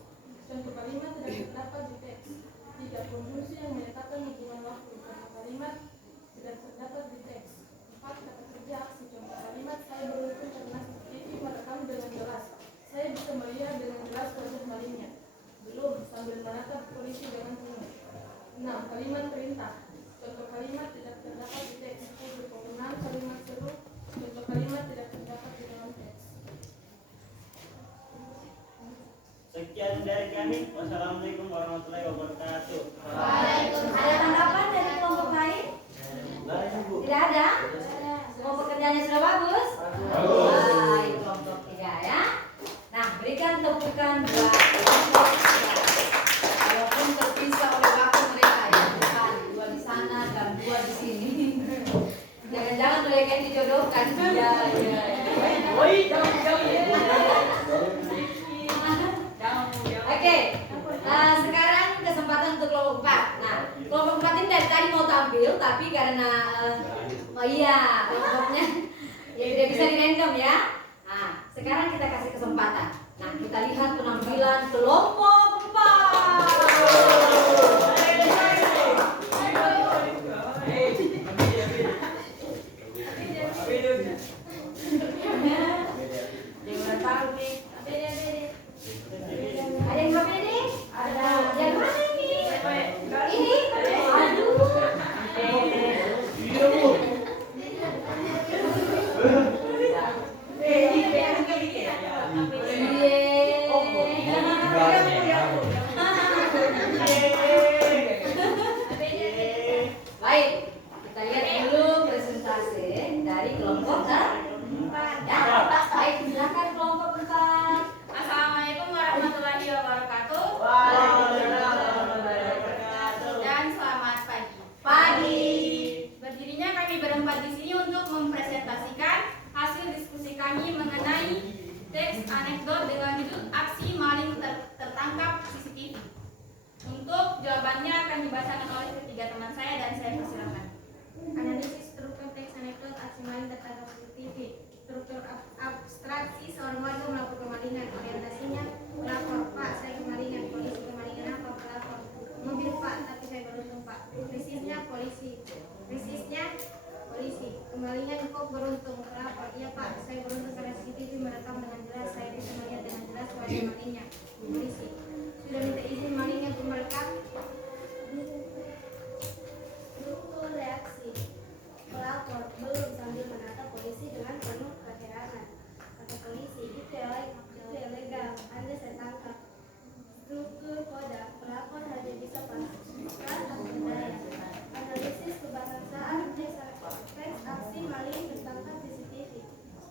Contoh kalimat tidak terdapat di teks. 3. Konjungsi yang menyatakan hubungan waktu. Contoh kalimat tidak terdapat di teks. 4. Kata kerja aksi. Contoh kalimat saya beruntung karena CCTV merekam dengan jelas. Saya bisa melihat dengan jelas wajah malingnya. Belum, sambil menatap polisi dengan penuh. 6. Kalimat perintah. Contoh kalimat tidak terdapat di teks. 7. Penggunaan kalimat seru. Contoh kalimat tidak terdapat di dalam teks. Sekian dari kami. Wassalamualaikum warahmatullahi wabarakatuh. Ada tanggapan dari kelompok lain? Tidak ada? Kelompok kerjanya sudah bagus? Baik, kelompok 3 ya. Jangan mereka dijodohkan. Iya, iya. Oke. Sekarang kesempatan untuk kelompok 4. Nah, kelompok 4 ini dari tadi mau tampil tapi karena oh iya, kelompoknya ya tidak bisa dirandom ya. Nah, sekarang kita kasih kesempatan. Nah, kita lihat penampilan kelompok 4. Ada yang HPD? Ada yang mana ini? Ini? Aduh. Baik, kita lihat dulu presentasi dari kelompok 4. Ya, baik, silakan kelompok 4. Assalamualaikum warahmatullahi wabarakatuh. Dan selamat pagi. Pagi. Berdirinya kami berempat di sini untuk mempresentasikan hasil diskusi kami mengenai teks anekdot dengan judul aksi maling tertangkap CCTV. Untuk jawabannya akan dibacakan oleh ketiga teman saya dan saya persilakan. Analisis struktur teks anekdot aksi maling tertangkap CCTV. Struktur abstraksi seorang warga melakukan kemalingan. Orientasinya pelapor, Pak, saya kemalingan. Polisi, kemalingan apa? Pelapor. Mobil, Pak, tapi saya beruntung, Pak. Krisisnya polisi. Krisisnya polisi. Kemalingan kok beruntung? Pelapor, iya, Pak, saya beruntung karena CCTV merekam dengan jelas. Saya bisa melihat dengan jelas wajah malingnya. Polisi. Sudah minta izin malingnya untuk merekam. Struktur reaksi pelapor belum sambil menatap polisi dengan penuh keherangan. Kata polisi, itu ilegal, Anda saya tangkap. Struktur koda pelapor hanya bisa pastikan atau berdaya. Analisis kebangsaan teks aksi maling tertangkap CCTV.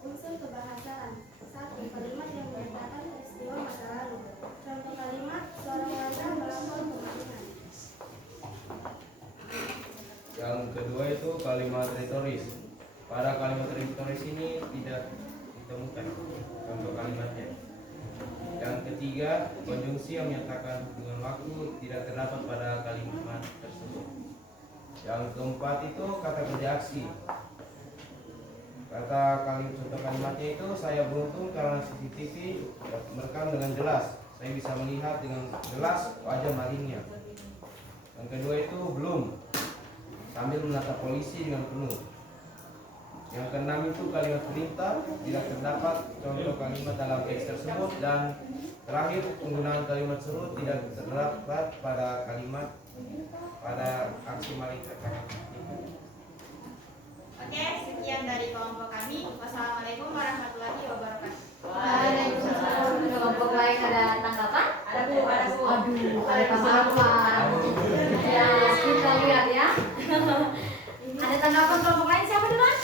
Unsur kebahasaan. 1. Kalimat yang menyatakan peristiwa masa lalu. Contoh kalimat, seorang warga melapor kemalingan. Yang kedua itu kalimat retoris. Pada kalimat retoris ini tidak ditemukan contoh kalimatnya. Yang ketiga, konjungsi yang menyatakan hubungan waktu tidak terdapat pada kalimat tersebut. Yang keempat itu kata kerja aksi. Contoh kalimatnya itu saya beruntung karena CCTV merekam dengan jelas. Saya bisa melihat dengan jelas wajah malingnya. Yang kedua itu belum, sambil menatap polisi dengan penuh. Yang keenam itu kalimat perintah, tidak terdapat contoh kalimat dalam teks tersebut. Dan terakhir, penggunaan kalimat tersebut tidak terdapat pada kalimat pada aksi maling tertangkap. Oke, sekian dari kelompok kami. Wassalamualaikum warahmatullahi wabarakatuh. Waalaikumsalam. Kelompok lain ada tanggapan? Ada Bu, ada Bu. Aduh, ada tanggapan. Ya, kita lihat ya. Ada tanggapan kelompok lain siapa duluan?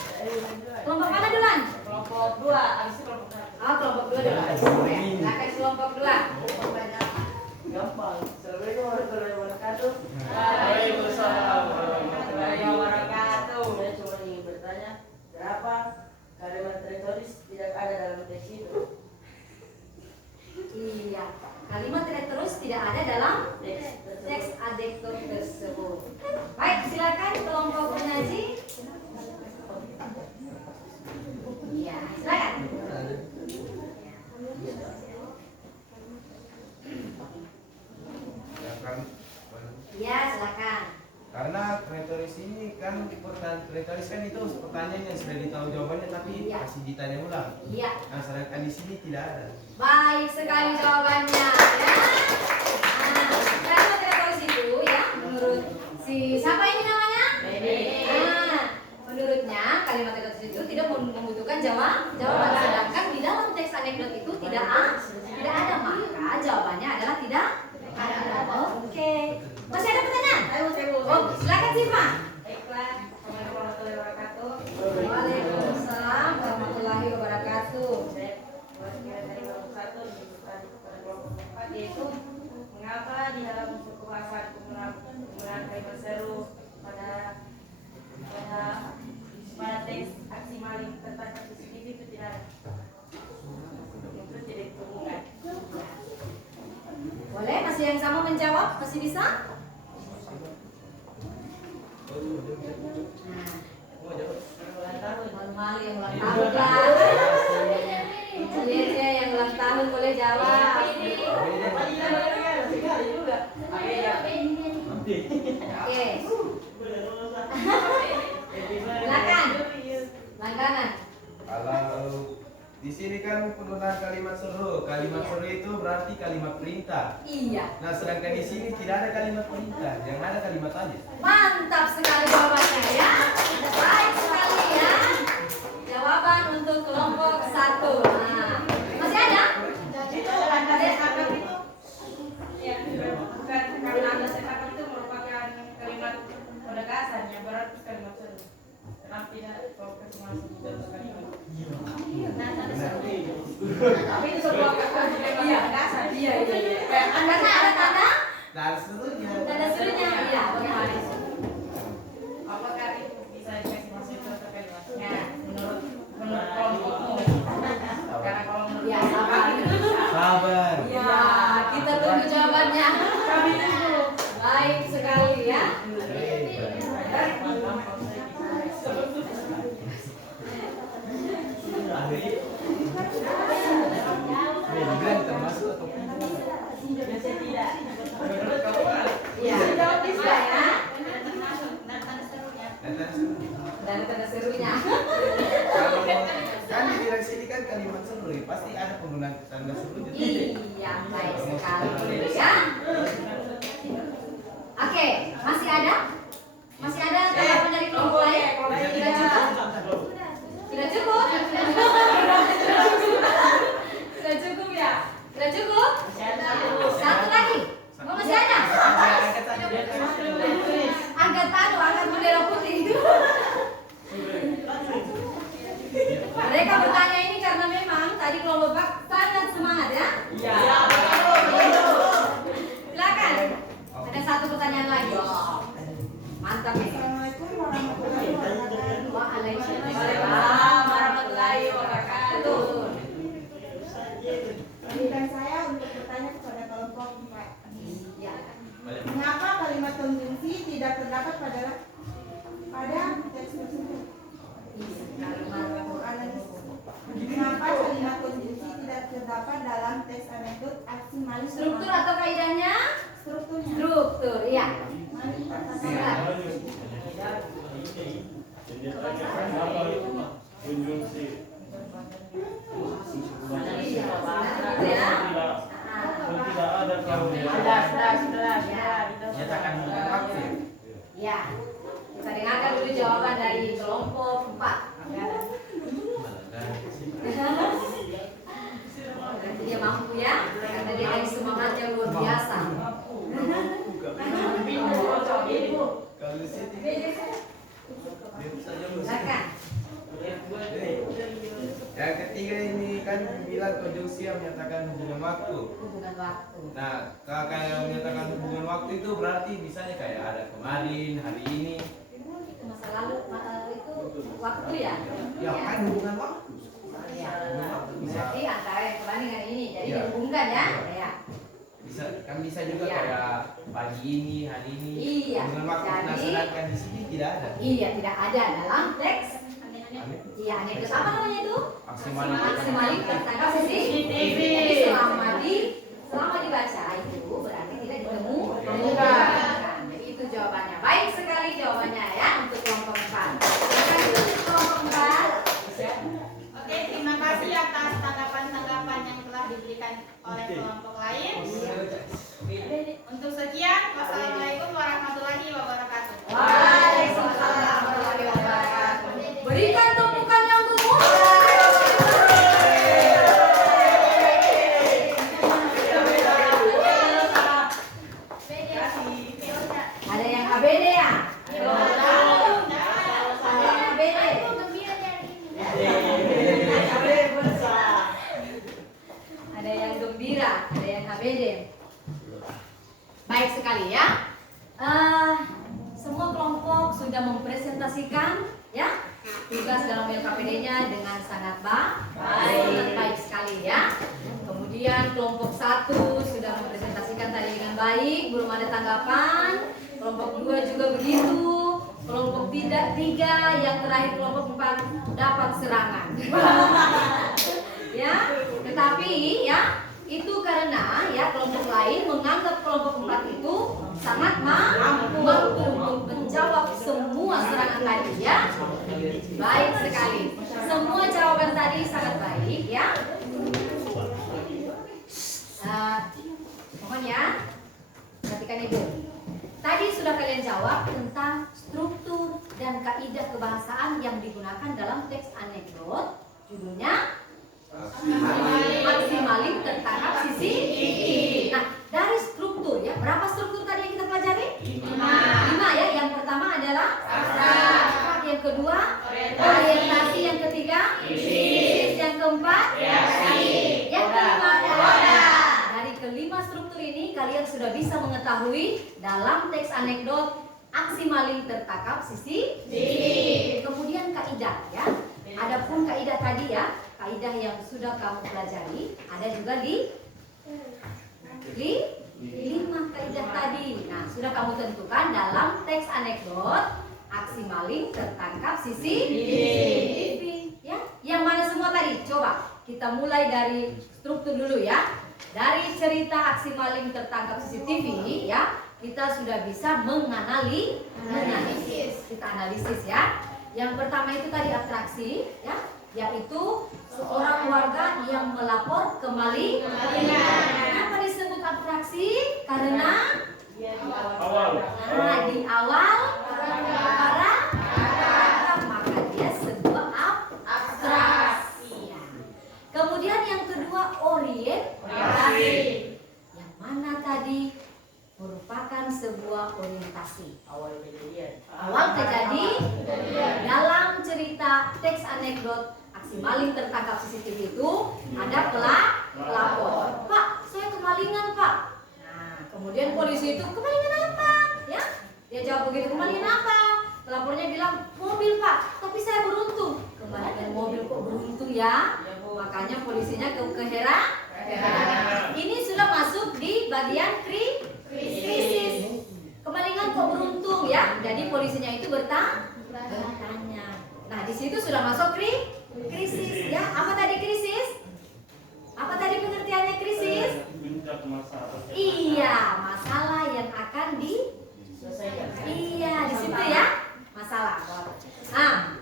Kelompok mana duluan? Kelompok 2, habis itu kelompok 1. Oh, kelompok 2 duluan. Ya, silakan kelompok 2. Gampang. Assalamualaikum warahmatullahi wabarakatuh. Waalaikumsalam warahmatullahi Wabarakatuh. Saya cuma ingin bertanya, kenapa kalimat retoris tidak ada dalam teks itu? Iya, kalimat terus tidak ada dalam teks anekdot tersebut. Baik, silakan kelompok penyaji. Iya, silakan. Ya kan, Iya, silakan. karena retoris ini kan retoris kan itu pertanyaan yang sudah ditahu jawabannya tapi Iya. masih ditanya ulang. Iya, Nah, sedangkan di sini tidak ada. baik sekali jawabannya. Ya. Nah, kalimat terus itu ya, menurut si siapa ini namanya? Nah, menurutnya kalimat terus itu tidak membutuhkan jawaban. Sedangkan di dalam teks anekdot itu tidak ada, maka jawabannya adalah tidak ada. Oke. Masih ada pertanyaan? Oh, silakan Sifma. Baiklah, Assalamualaikum warahmatullahi wabarakatuh. Waalaikumsalam warahmatullahi wabarakatuh. Saya mewakili dari kelompok 1 disebutkan kepada kelompok 4, yaitu mengapa di dalam unsur kebahasaan penggunaan kalimat seru pada teks Masih yang sama menjawab? Masih bisa? Malu-malu yang ulang tahun lah. Lihatnya yang ulang tahun boleh jawab. Oke. Silakan. Langganan. Kalau di sini kan penggunaan kalimat seru. Kalimat seru itu berarti kalimat perintah. Iya. Nah, sedangkan di sini tidak ada kalimat perintah, yang ada kalimat tanya. Mantap sekali jawabannya ya. Baik sekali ya. Jawaban untuk kelompok 1. Nah, masih ada? Itu ada sekap itu. Ya, bukan karena ada sekap itu merupakan kalimat penegasan yang berarti kalimat seru. Kenapa tidak fokus masuk dalam kalimat? Tapi itu sebuah kata iya, penegasan. Iya. Karena ada tanda? Dan serunya. Tanda serunya. Iya, bagaimana? Apakah itu bisa dikasih masuk ke kalimatnya? Menurut kelompokmu? Karena kalau menurut Ya, sabar. Sabar. Ya, kita tunggu jawabannya. kami tunggu. Baik sekali ya. Bilang termasuk atau Biasanya tidak. Iya, bisa ya. dan serunya. Dan tanda serunya. Kalau kan dibilang sini kan kalimat seru, pasti ada penggunaan tanda serunya. Iya, baik sekali ya. Oke, masih ada? Masih ada tanggapan dari kelompok lain? Tidak cukup? Tidak cukup? Tidak cukup ya? Tidak cukup? Satu lagi? Oh, masih ada? Angkat tangan, angkat bendera putih. Mereka bertanya ini karena memang tadi kelompok Bak sangat semangat ya. Iya. Silakan. Ada satu pertanyaan lagi. Mantap ini. Assalamualaikum warahmatullahi wabarakatuh. Waalaikumsalam warahmatullahi wabarakatuh. Giliran saya untuk bertanya kepada kelompok 4. Ya. Mengapa kalimat konjungsi tidak terdapat pada teks tersebut? Mengapa kalimat konjungsi tidak terdapat dalam teks anekdot aksi maling? Struktur atau kaidahnya? Strukturnya. Struktur, iya. Maling Silakan. Konjungsi. Ya. Tidak ada kalau Sudah. Nyatakan bukan waktu. Ya. Kita dengarkan dulu jawaban dari kelompok 4. Berarti dia mampu ya, karena dia lagi semangatnya luar biasa. Kalau di sini Silakan. yang ketiga ini kan bilang konjungsi yang menyatakan hubungan waktu. Hubungan waktu. Nah, kalau yang menyatakan hubungan waktu itu berarti misalnya kayak ada kemarin, hari ini. Itu masa lalu itu waktu ya? Ya kan hubungan waktu. Ya. Hubungan waktu bisa. Berarti antara yang kemarin dengan ini, jadi Ya. dihubungkan ya? Ya. Bisa juga Iya. kayak pagi ini, hari ini. Iya. Hubungan waktu. Nah, Jadi- sedangkan di sini tidak ada. Iya, tidak ada dalam teks. Aneh. Iya, anekdot apa namanya itu? Maksimal. Maksimal tertangkap CCTV. Jadi selama dibaca itu berarti tidak ditemukan. Jadi itu jawabannya. Baik sekali jawabannya ya untuk kelompok 4. Silakan untuk kelompok 4. Oke, terima kasih atas tanggapan-tanggapan yang telah diberikan oleh kelompok lain. Untuk sekian, wassalamualaikum warahmatullahi wabarakatuh. Waalaikumsalam warahmatullahi wabarakatuh. Berikan tumpukan yang gemuk. Ada yang ABD ya? Ada yang ABD. Ada yang gembira, ada yang ABD. Baik sekali ya. Semua kelompok sudah mempresentasikan ya tugas dalam LKPD-nya dengan sangat baik sekali ya. Kemudian kelompok 1 sudah mempresentasikan perhatikan tadi dengan baik, belum ada tanggapan. Kelompok 2 juga begitu. Kelompok 3, yang terakhir kelompok 4 dapat serangan. Ya, tetapi ya itu karena ya kelompok lain menganggap kelompok 4 itu sangat mampu untuk menjawab semua serangan tadi ya. Baik sekali. Semua jawaban tadi sangat baik ya. Mohon ya, perhatikan ibu. Tadi sudah kalian jawab tentang struktur dan kaidah kebahasaan yang digunakan dalam teks anekdot. Judulnya aksi maling tertangkap CCTV. Nah, dari struktur ya, berapa struktur tadi yang kita pelajari? 5 ya. Yang pertama adalah abstrak, yang kedua orientasi, yang ketiga krisis, yang keempat yang kelima koda. Dari kelima struktur ini kalian sudah bisa mengetahui dalam teks anekdot aksi maling tertangkap CCTV. Kemudian kaidah ya. Adapun kaidah tadi ya, kaidah yang sudah kamu pelajari ada juga di 5 kaidah tadi. Nah, sudah kamu tentukan dalam teks anekdot aksi maling tertangkap CCTV ya. Yang mana semua tadi? Coba kita mulai dari struktur dulu ya. Dari cerita aksi maling tertangkap CCTV ya, kita sudah bisa menganalisis. Kita analisis ya. Yang pertama itu tadi atraksi ya, yaitu seorang warga yang melapor kemalingan. Kenapa disebut atraksi? Karena di awal para maka dia sebuah abstraksi. Kemudian yang kedua orientasi. Yang mana tadi merupakan sebuah orientasi. Awal kejadian dalam cerita teks anekdot aksi maling tertangkap CCTV itu ada pelapor. Pak, saya kemalingan Pak. Nah, kemudian polisi itu kemalingan apa? Ya, dia jawab begitu, kemalingan apa? Pelapornya bilang mobil Pak, tapi saya beruntung. Kemalingan mobil kok beruntung ya? Makanya polisinya keheran. Ini sudah masuk di bagian krisis. Kemalingan kok beruntung ya? Jadi polisinya itu bertanya. Nah, di situ sudah masuk krisis ya. Apa tadi krisis? Apa tadi pengertiannya krisis? Iya, masalah yang akan diselesaikan. Iya, di situ ya. Masalah.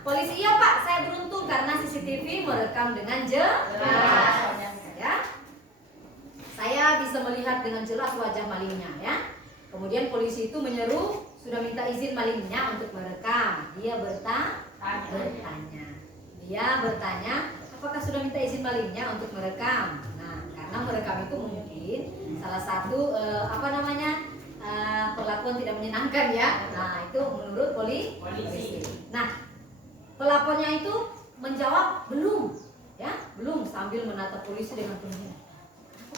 Polisi, iya Pak, saya beruntung karena CCTV merekam dengan jelas. Ya. Saya bisa melihat dengan jelas wajah malingnya ya. Kemudian polisi itu menyeru, sudah minta izin malingnya untuk merekam. Dia bertanya. Dia bertanya, apakah sudah minta izin malingnya untuk merekam? Nah, karena merekam itu mungkin salah satu perlakuan tidak menyenangkan ya. Nah, itu menurut polisi. Nah, pelapornya itu menjawab belum sambil menatap polisi dengan penuh.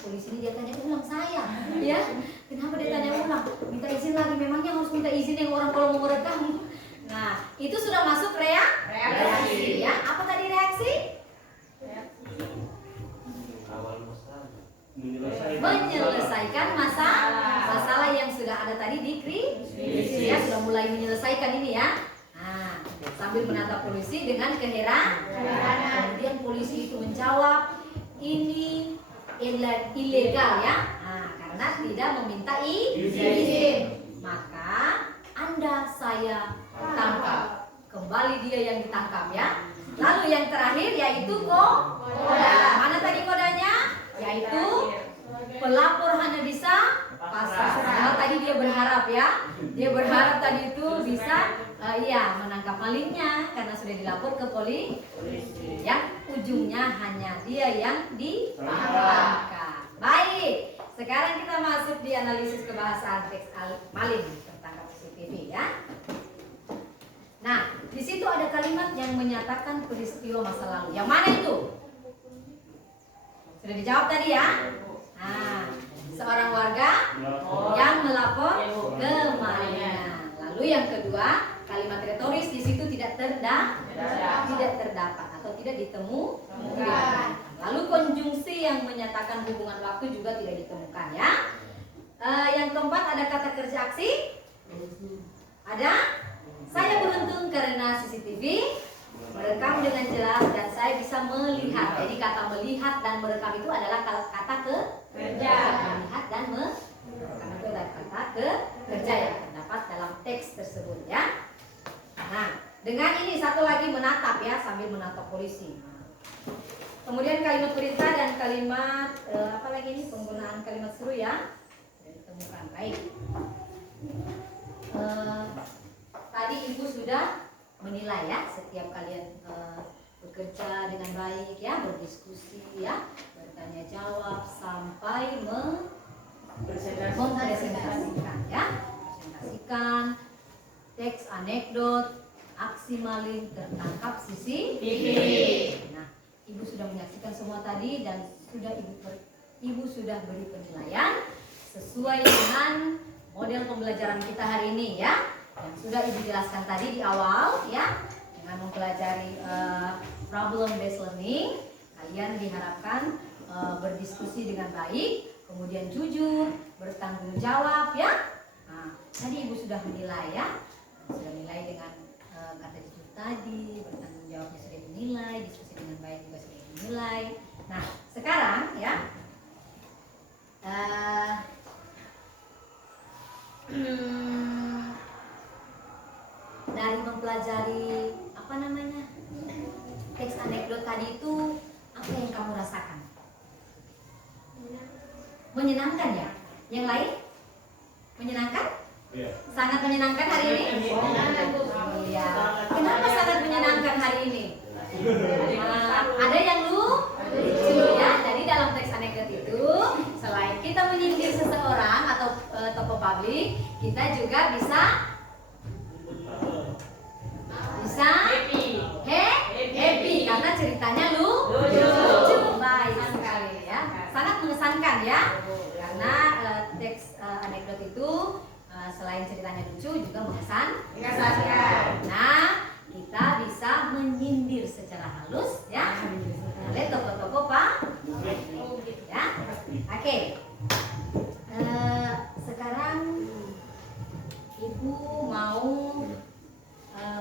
Polisi ini dia tanya ulang saya, ya? Kenapa dia tanya ulang? Minta izin lagi, memangnya harus minta izin yang orang kalau mau merekam? Nah, itu sudah masuk reaksi, ya? Apa tadi reaksi? Menyelesaikan masalah yang sudah ada tadi di krisis, ya? Sudah mulai menyelesaikan ini ya. Nah, sambil menatap polisi dengan keheranan. Kemudian polisi itu menjawab, ini ilegal ya, karena tidak meminta izin. Maka Anda saya tangkap. Kembali dia yang ditangkap ya. Lalu yang terakhir yaitu koda. Mana tadi kodanya? Yaitu pelapor hanya bisa pasrah. Nah, tadi dia berharap ya. Dia berharap tadi itu bisa menangkap malingnya karena sudah dilapor ke polisi. Ya, ujungnya hanya dia yang ditangkap. Baik, sekarang kita masuk di analisis kebahasaan teks maling tertangkap CCTV ya. Nah, di situ ada kalimat yang menyatakan peristiwa masa lalu. Yang mana itu? Sudah dijawab tadi ya. Nah, seorang warga yang melapor kemalingan. Lalu yang kedua, kalimat retoris di situ tidak terdapat atau tidak ditemukan. Lalu konjungsi yang menyatakan hubungan waktu juga tidak ditemukan ya. Yang keempat ada kata kerja aksi. Ada. Saya beruntung karena CCTV merekam dengan jelas dan saya bisa melihat. Jadi kata melihat dan merekam itu adalah kata kerja. Melihat dan merekam itu adalah kata kerja yang terdapat dalam teks tersebut ya. Nah, dengan ini satu lagi menatap ya, sambil menatap polisi. Kemudian kalimat perintah dan kalimat apa lagi ini, penggunaan kalimat seru ya. Sudah ditemukan. Baik. Tadi Ibu sudah menilai ya, setiap kalian bekerja dengan baik ya, berdiskusi ya, bertanya jawab sampai mempresentasikan ya, presentasikan teks anekdot aksi maling tertangkap CCTV. Nah, Ibu sudah menyaksikan semua tadi dan sudah Ibu sudah beri penilaian sesuai dengan model pembelajaran kita hari ini ya, yang sudah Ibu jelaskan tadi di awal ya. Dengan mempelajari problem based learning, kalian diharapkan berdiskusi dengan baik, kemudian jujur, bertanggung jawab ya. Nah, tadi Ibu sudah menilai ya, sudah menilai dengan kata jujur tadi, bertanggung jawabnya sudah dinilai, diskusi dengan baik juga sudah dinilai. Nah, sekarang ya dari mempelajari apa namanya teks anekdot tadi itu, apa yang kamu rasakan? Menyenangkan ya? Yang lain? Menyenangkan? Sangat menyenangkan hari ini? Iya. Kenapa sangat menyenangkan hari ini? Ada yang lucu ya. Jadi dalam teks anekdot itu, selain kita menyindir seseorang atau tokoh publik, kita juga bisa happy karena ceritanya lucu. Baik sekali ya. Sangat mengesankan ya. Karena teks anekdot itu selain ceritanya lucu juga mengesankan. Nah, kita bisa menyindir secara halus ya oleh tokoh-tokoh ya. Oke. Sekarang Ibu mau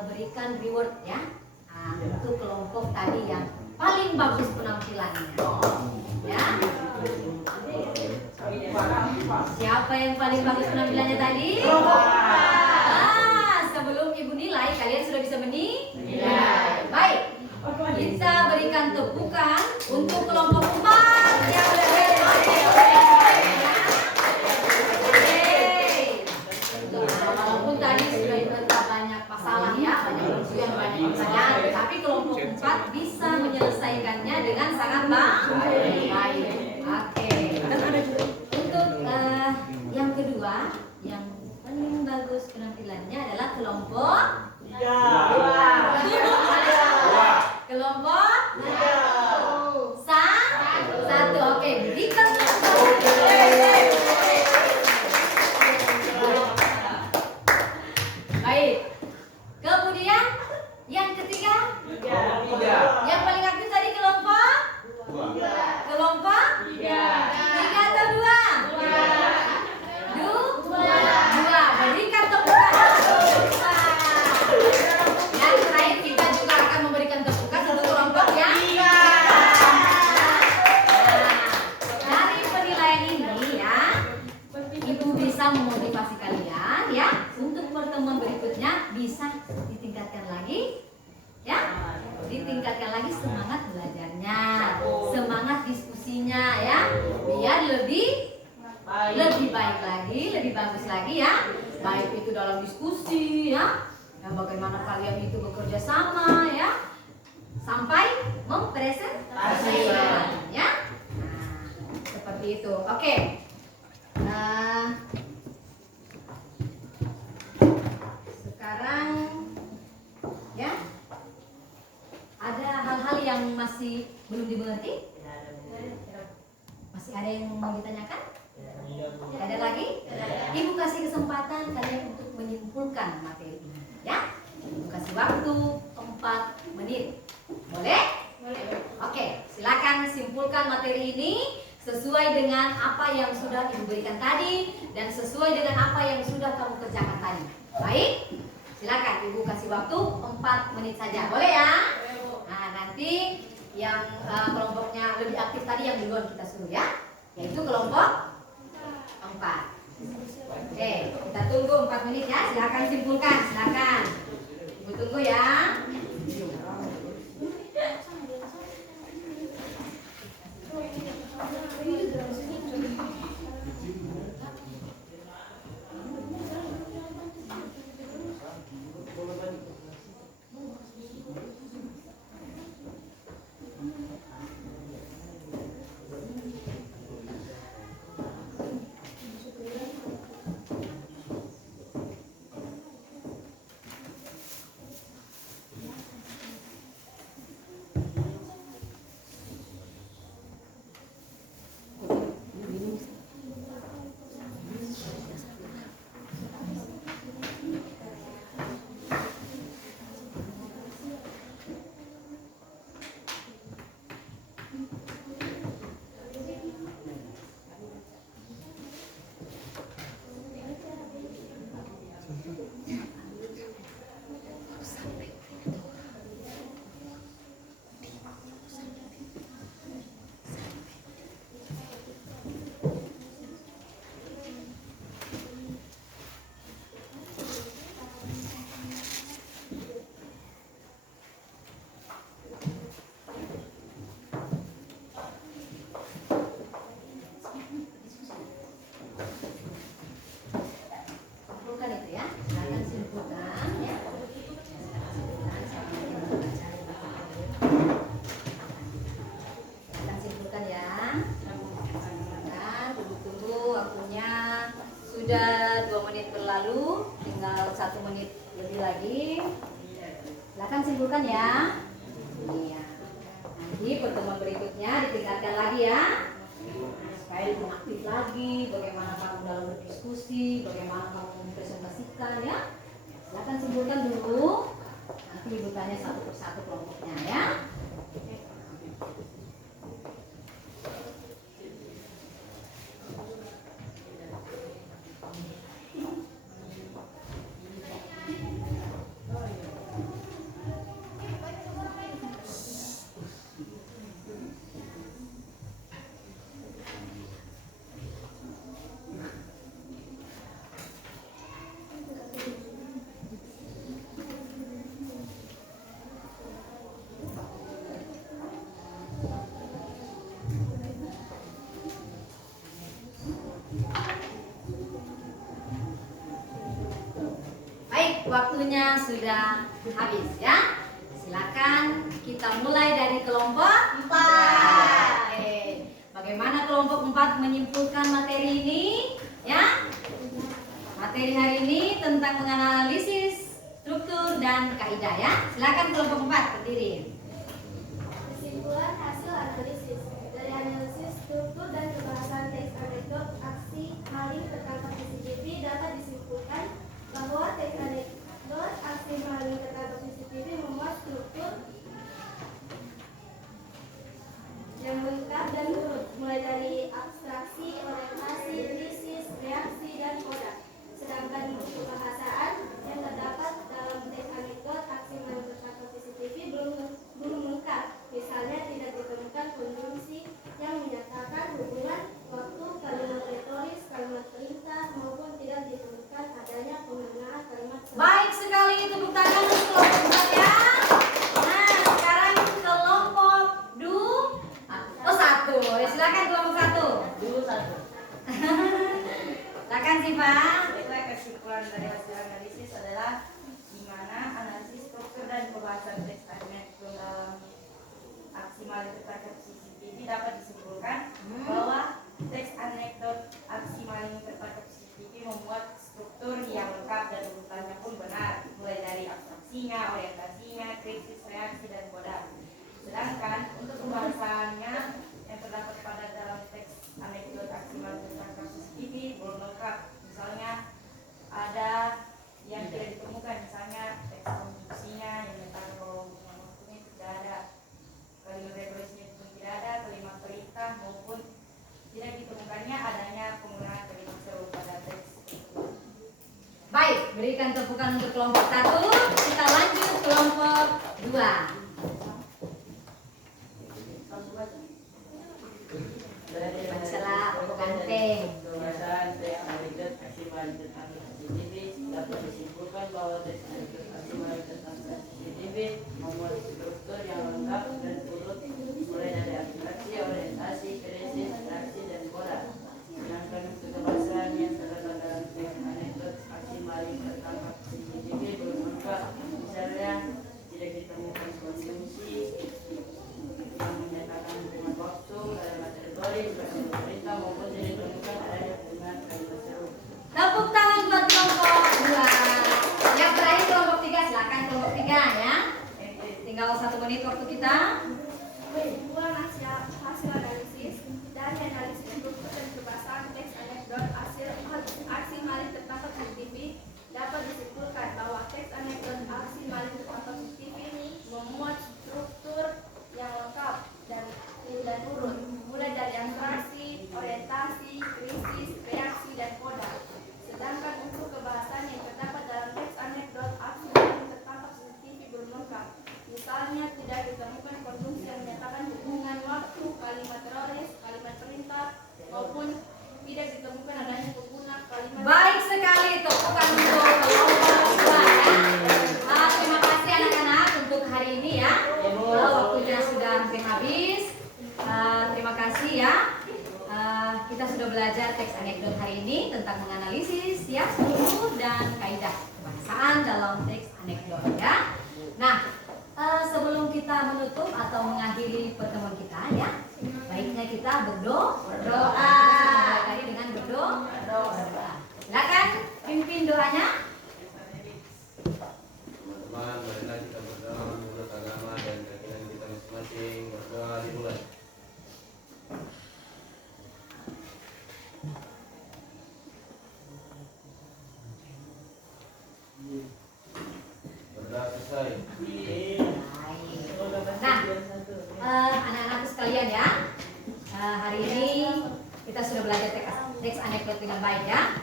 berikan reward ya untuk kelompok tadi yang paling bagus penampilannya ya. Siapa yang paling bagus penampilannya tadi? Sebelum Ibu nilai, kalian sudah bisa menilai. Baik, kita berikan tepukan untuk kelompok 4 yang lebih walaupun tadi sudah banyak masalah ya, banyak ujian, banyak pertanyaan, tapi kelompok 4 bisa menyelesaikannya dengan sangat baik. Oke. Untuk yang kedua, yang paling bagus penampilannya adalah kelompok 2. Kelompok 1. Oke, berikan baik. Kemudian yang ketiga, yang paling aktif tadi kelompok 3 atau 2? Berikan tepukan. Yang terakhir kita juga akan memberikan tepukan untuk kelompok yang 3. Dari penilaian ini ya, Ibu bisa memotivasi kalian ya untuk pertemuan berikutnya bisa ditingkatkan lagi ya, ditingkatkan lagi semangat belajarnya, semangat diskusinya ya, biar lebih baik lagi, lebih bagus lagi ya, baik itu dalam diskusi ya, dan bagaimana kalian itu bekerja sama ya, sampai mempresentasikan ya. Nah, seperti itu. Oke. Sekarang ya, ada hal-hal yang masih belum dimengerti? Masih ada yang mau ditanyakan? Ada lagi? Ibu kasih kesempatan kalian untuk menyimpulkan materi ini ya. Ibu kasih waktu 4 menit. Boleh? Oke, silakan simpulkan materi ini sesuai dengan apa yang sudah Ibu berikan tadi dan sesuai dengan apa yang sudah kamu kerjakan tadi. Baik, silakan Ibu kasih waktu 4 menit saja, boleh ya? Nah, nanti yang kelompoknya lebih aktif tadi yang duluan kita suruh ya, yaitu kelompok 4. Oke, kita tunggu 4 menit ya. Silakan simpulkan, silakan. Ibu tunggu ya. Sudah 2 menit berlalu, tinggal 1 menit lebih lagi. Silakan simpulkan ya. Iya. Nanti pertemuan berikutnya ditingkatkan lagi ya, supaya lebih aktif lagi. Bagaimana kamu dalam berdiskusi, bagaimana kamu mempresentasikan ya. Silakan simpulkan dulu. Nanti Ibu tanya satu persatu kelompoknya ya. Waktunya sudah habis ya. Silakan kita mulai dari kelompok 4. Bagaimana kelompok 4 menyimpulkan materi ini ya? Materi hari ini tentang menganalisis struktur dan kaidah ya. Silakan kelompok 4 berdiri. Kesimpulan hasil analisis. Dari analisis struktur dan kebahasan teks anekdot aksi maling tertangkap CCTV dapat disimpulkan bahwa teks anekdot aksi maling tertangkap CCTV memuat struktur yang lengkap dan urut, mulai dari abstraksi, orientasi, lisis, reaksi, dan koda. Sedangkan untuk kebahasaan yang terdapat dalam teks anekdot aksi maling tertangkap CCTV belum lengkap. Misalnya tidak ditemukan konjungsi yang menyatakan hubungan waktu, kalimat retoris, kalimat perintah, maupun tidak ditemukan adanya penggunaan kalimat. Baik sekali, tepuk tangan untuk kelompok 4 ya. Nah, sekarang kelompok 1. Ya, silakan kelompok 1. Dulu 1. Silakan sih Pak. Baiklah, kesimpulan dari hasil analisis adalah di mana analisis struktur dan pembahasan teks anekdot dalam aksi maling tertangkap CCTV dapat disimpulkan bahwa teks anekdot aksi maling tertangkap CCTV memuat struktur yang lengkap dan urutannya pun benar, mulai dari abstraksinya, orientasinya, krisis, reaksi, dan koda. Sedangkan untuk pembahasannya yang terdapat pada dalam teks anekdot aksi maling tertangkap CCTV belum lengkap. Misalnya ada yang tidak ditemukan, misalnya teks konstruksinya yang menyatakan bahwa hubungan waktunya tidak ada, kalimat retorisnya pun tidak ada, kalimat perintah maupun berikan tepukan untuk kelompok 1. Kita lanjut kelompok 2. Bacalah pokok ganteng. Kebangsaan teks anekdot aksi balik tentang CCTV dapat disimpulkan bahwa teks anekdot aksi balik tentang CCTV memuat struktur yang lengkap dan urut mulai dari abstraksi, orientasi, krisis, reaksi, dan koda. Sedangkan untuk kebahasaan yang terdapat dalam teks anekdot aksi balik tentang CCTV belum lengkap, misalnya tidak ditemukan konsumsi yang menyatakan dengan waktu dalam materi pemerintah maupun tidak ditemukan adanya penggunaan kalimat seru. Tepuk tangan buat kelompok 2. Yang terakhir kelompok 3, silakan kelompok 3 ya. Tinggal 1 menit waktu kita. Buat hasil analisis dari analisis struktur dan kebahasaan teks anekdot aksi maling tertangkap CCTV dapat disimpulkan bahwa teks anekdot aksi maling tertangkap CCTV memuat struktur yang lengkap dan urut mulai dari abstraksi, orientasi, krisis, reaksi, dan koda. Sedangkan untuk kebahasaan yang terdapat dalam teks anekdot aksi maling tertangkap CCTV belum lengkap. Misalnya tidak ditemukan konjungsi yang menyatakan hubungan waktu, kalimat teroris, kalimat perintah, maupun tidak ditemukan adanya pengguna kalimat. Baik sekali, tepukan untuk kelompok 2 ya. Terima kasih anak-anak untuk hari ini ya. Waktunya sudah hampir habis. Terima kasih ya. Kita sudah belajar teks anekdot hari ini tentang menganalisis ya struktur dan kaidah kebahasaan dalam teks anekdot ya. Nah, sebelum kita menutup atau mengakhiri pertemuan kita ya, baiknya kita berdoa. Tadi dengan berdoa. Silakan pimpin doanya. Teman-teman, marilah kita berdoa menurut agama dan keyakinan kita masing-masing. Berdoa dimulai. Berdoa selesai. Nah, anak-anakku sekalian ya, hari ini kita sudah belajar teks anekdot dengan baik ya.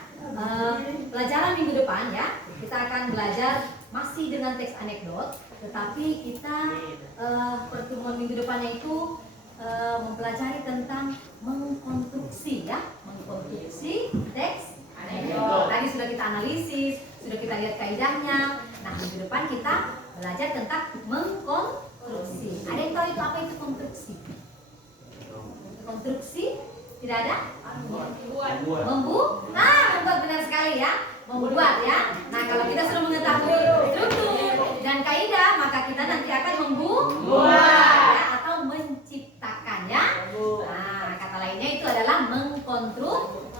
Pelajaran minggu depan ya, kita akan belajar masih dengan teks anekdot, tetapi kita pertemuan minggu depannya itu mempelajari tentang mengkonstruksi ya, mengkonstruksi teks anekdot. Tadi sudah kita analisis, sudah kita lihat kaidahnya. Nah, minggu depan kita belajar tentang mengkonstruksi. Ada yang tahu itu apa itu konstruksi? Konstruksi? Tidak ada? Membuat benar sekali ya. Membuat ya. Nah, kalau kita sudah mengetahui struktur dan kaidah, maka kita nanti akan membuat ya, atau menciptakan ya. Nah, kata lainnya itu adalah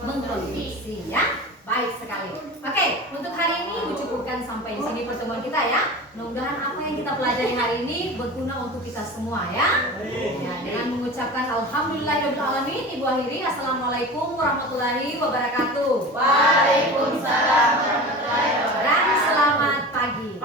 mengkonstruksi ya. Baik sekali. Oke, untuk hari ini cukupkan sampai di sini pertemuan kita ya. Mudah-mudahan apa yang kita pelajari hari ini berguna untuk kita semua ya. Dengan mengucapkan alhamdulillahirobbilalamin, Ibu akhiri. Assalamualaikum warahmatullahi wabarakatuh. Waalaikumsalam warahmatullahi wabarakatuh. Dan selamat pagi.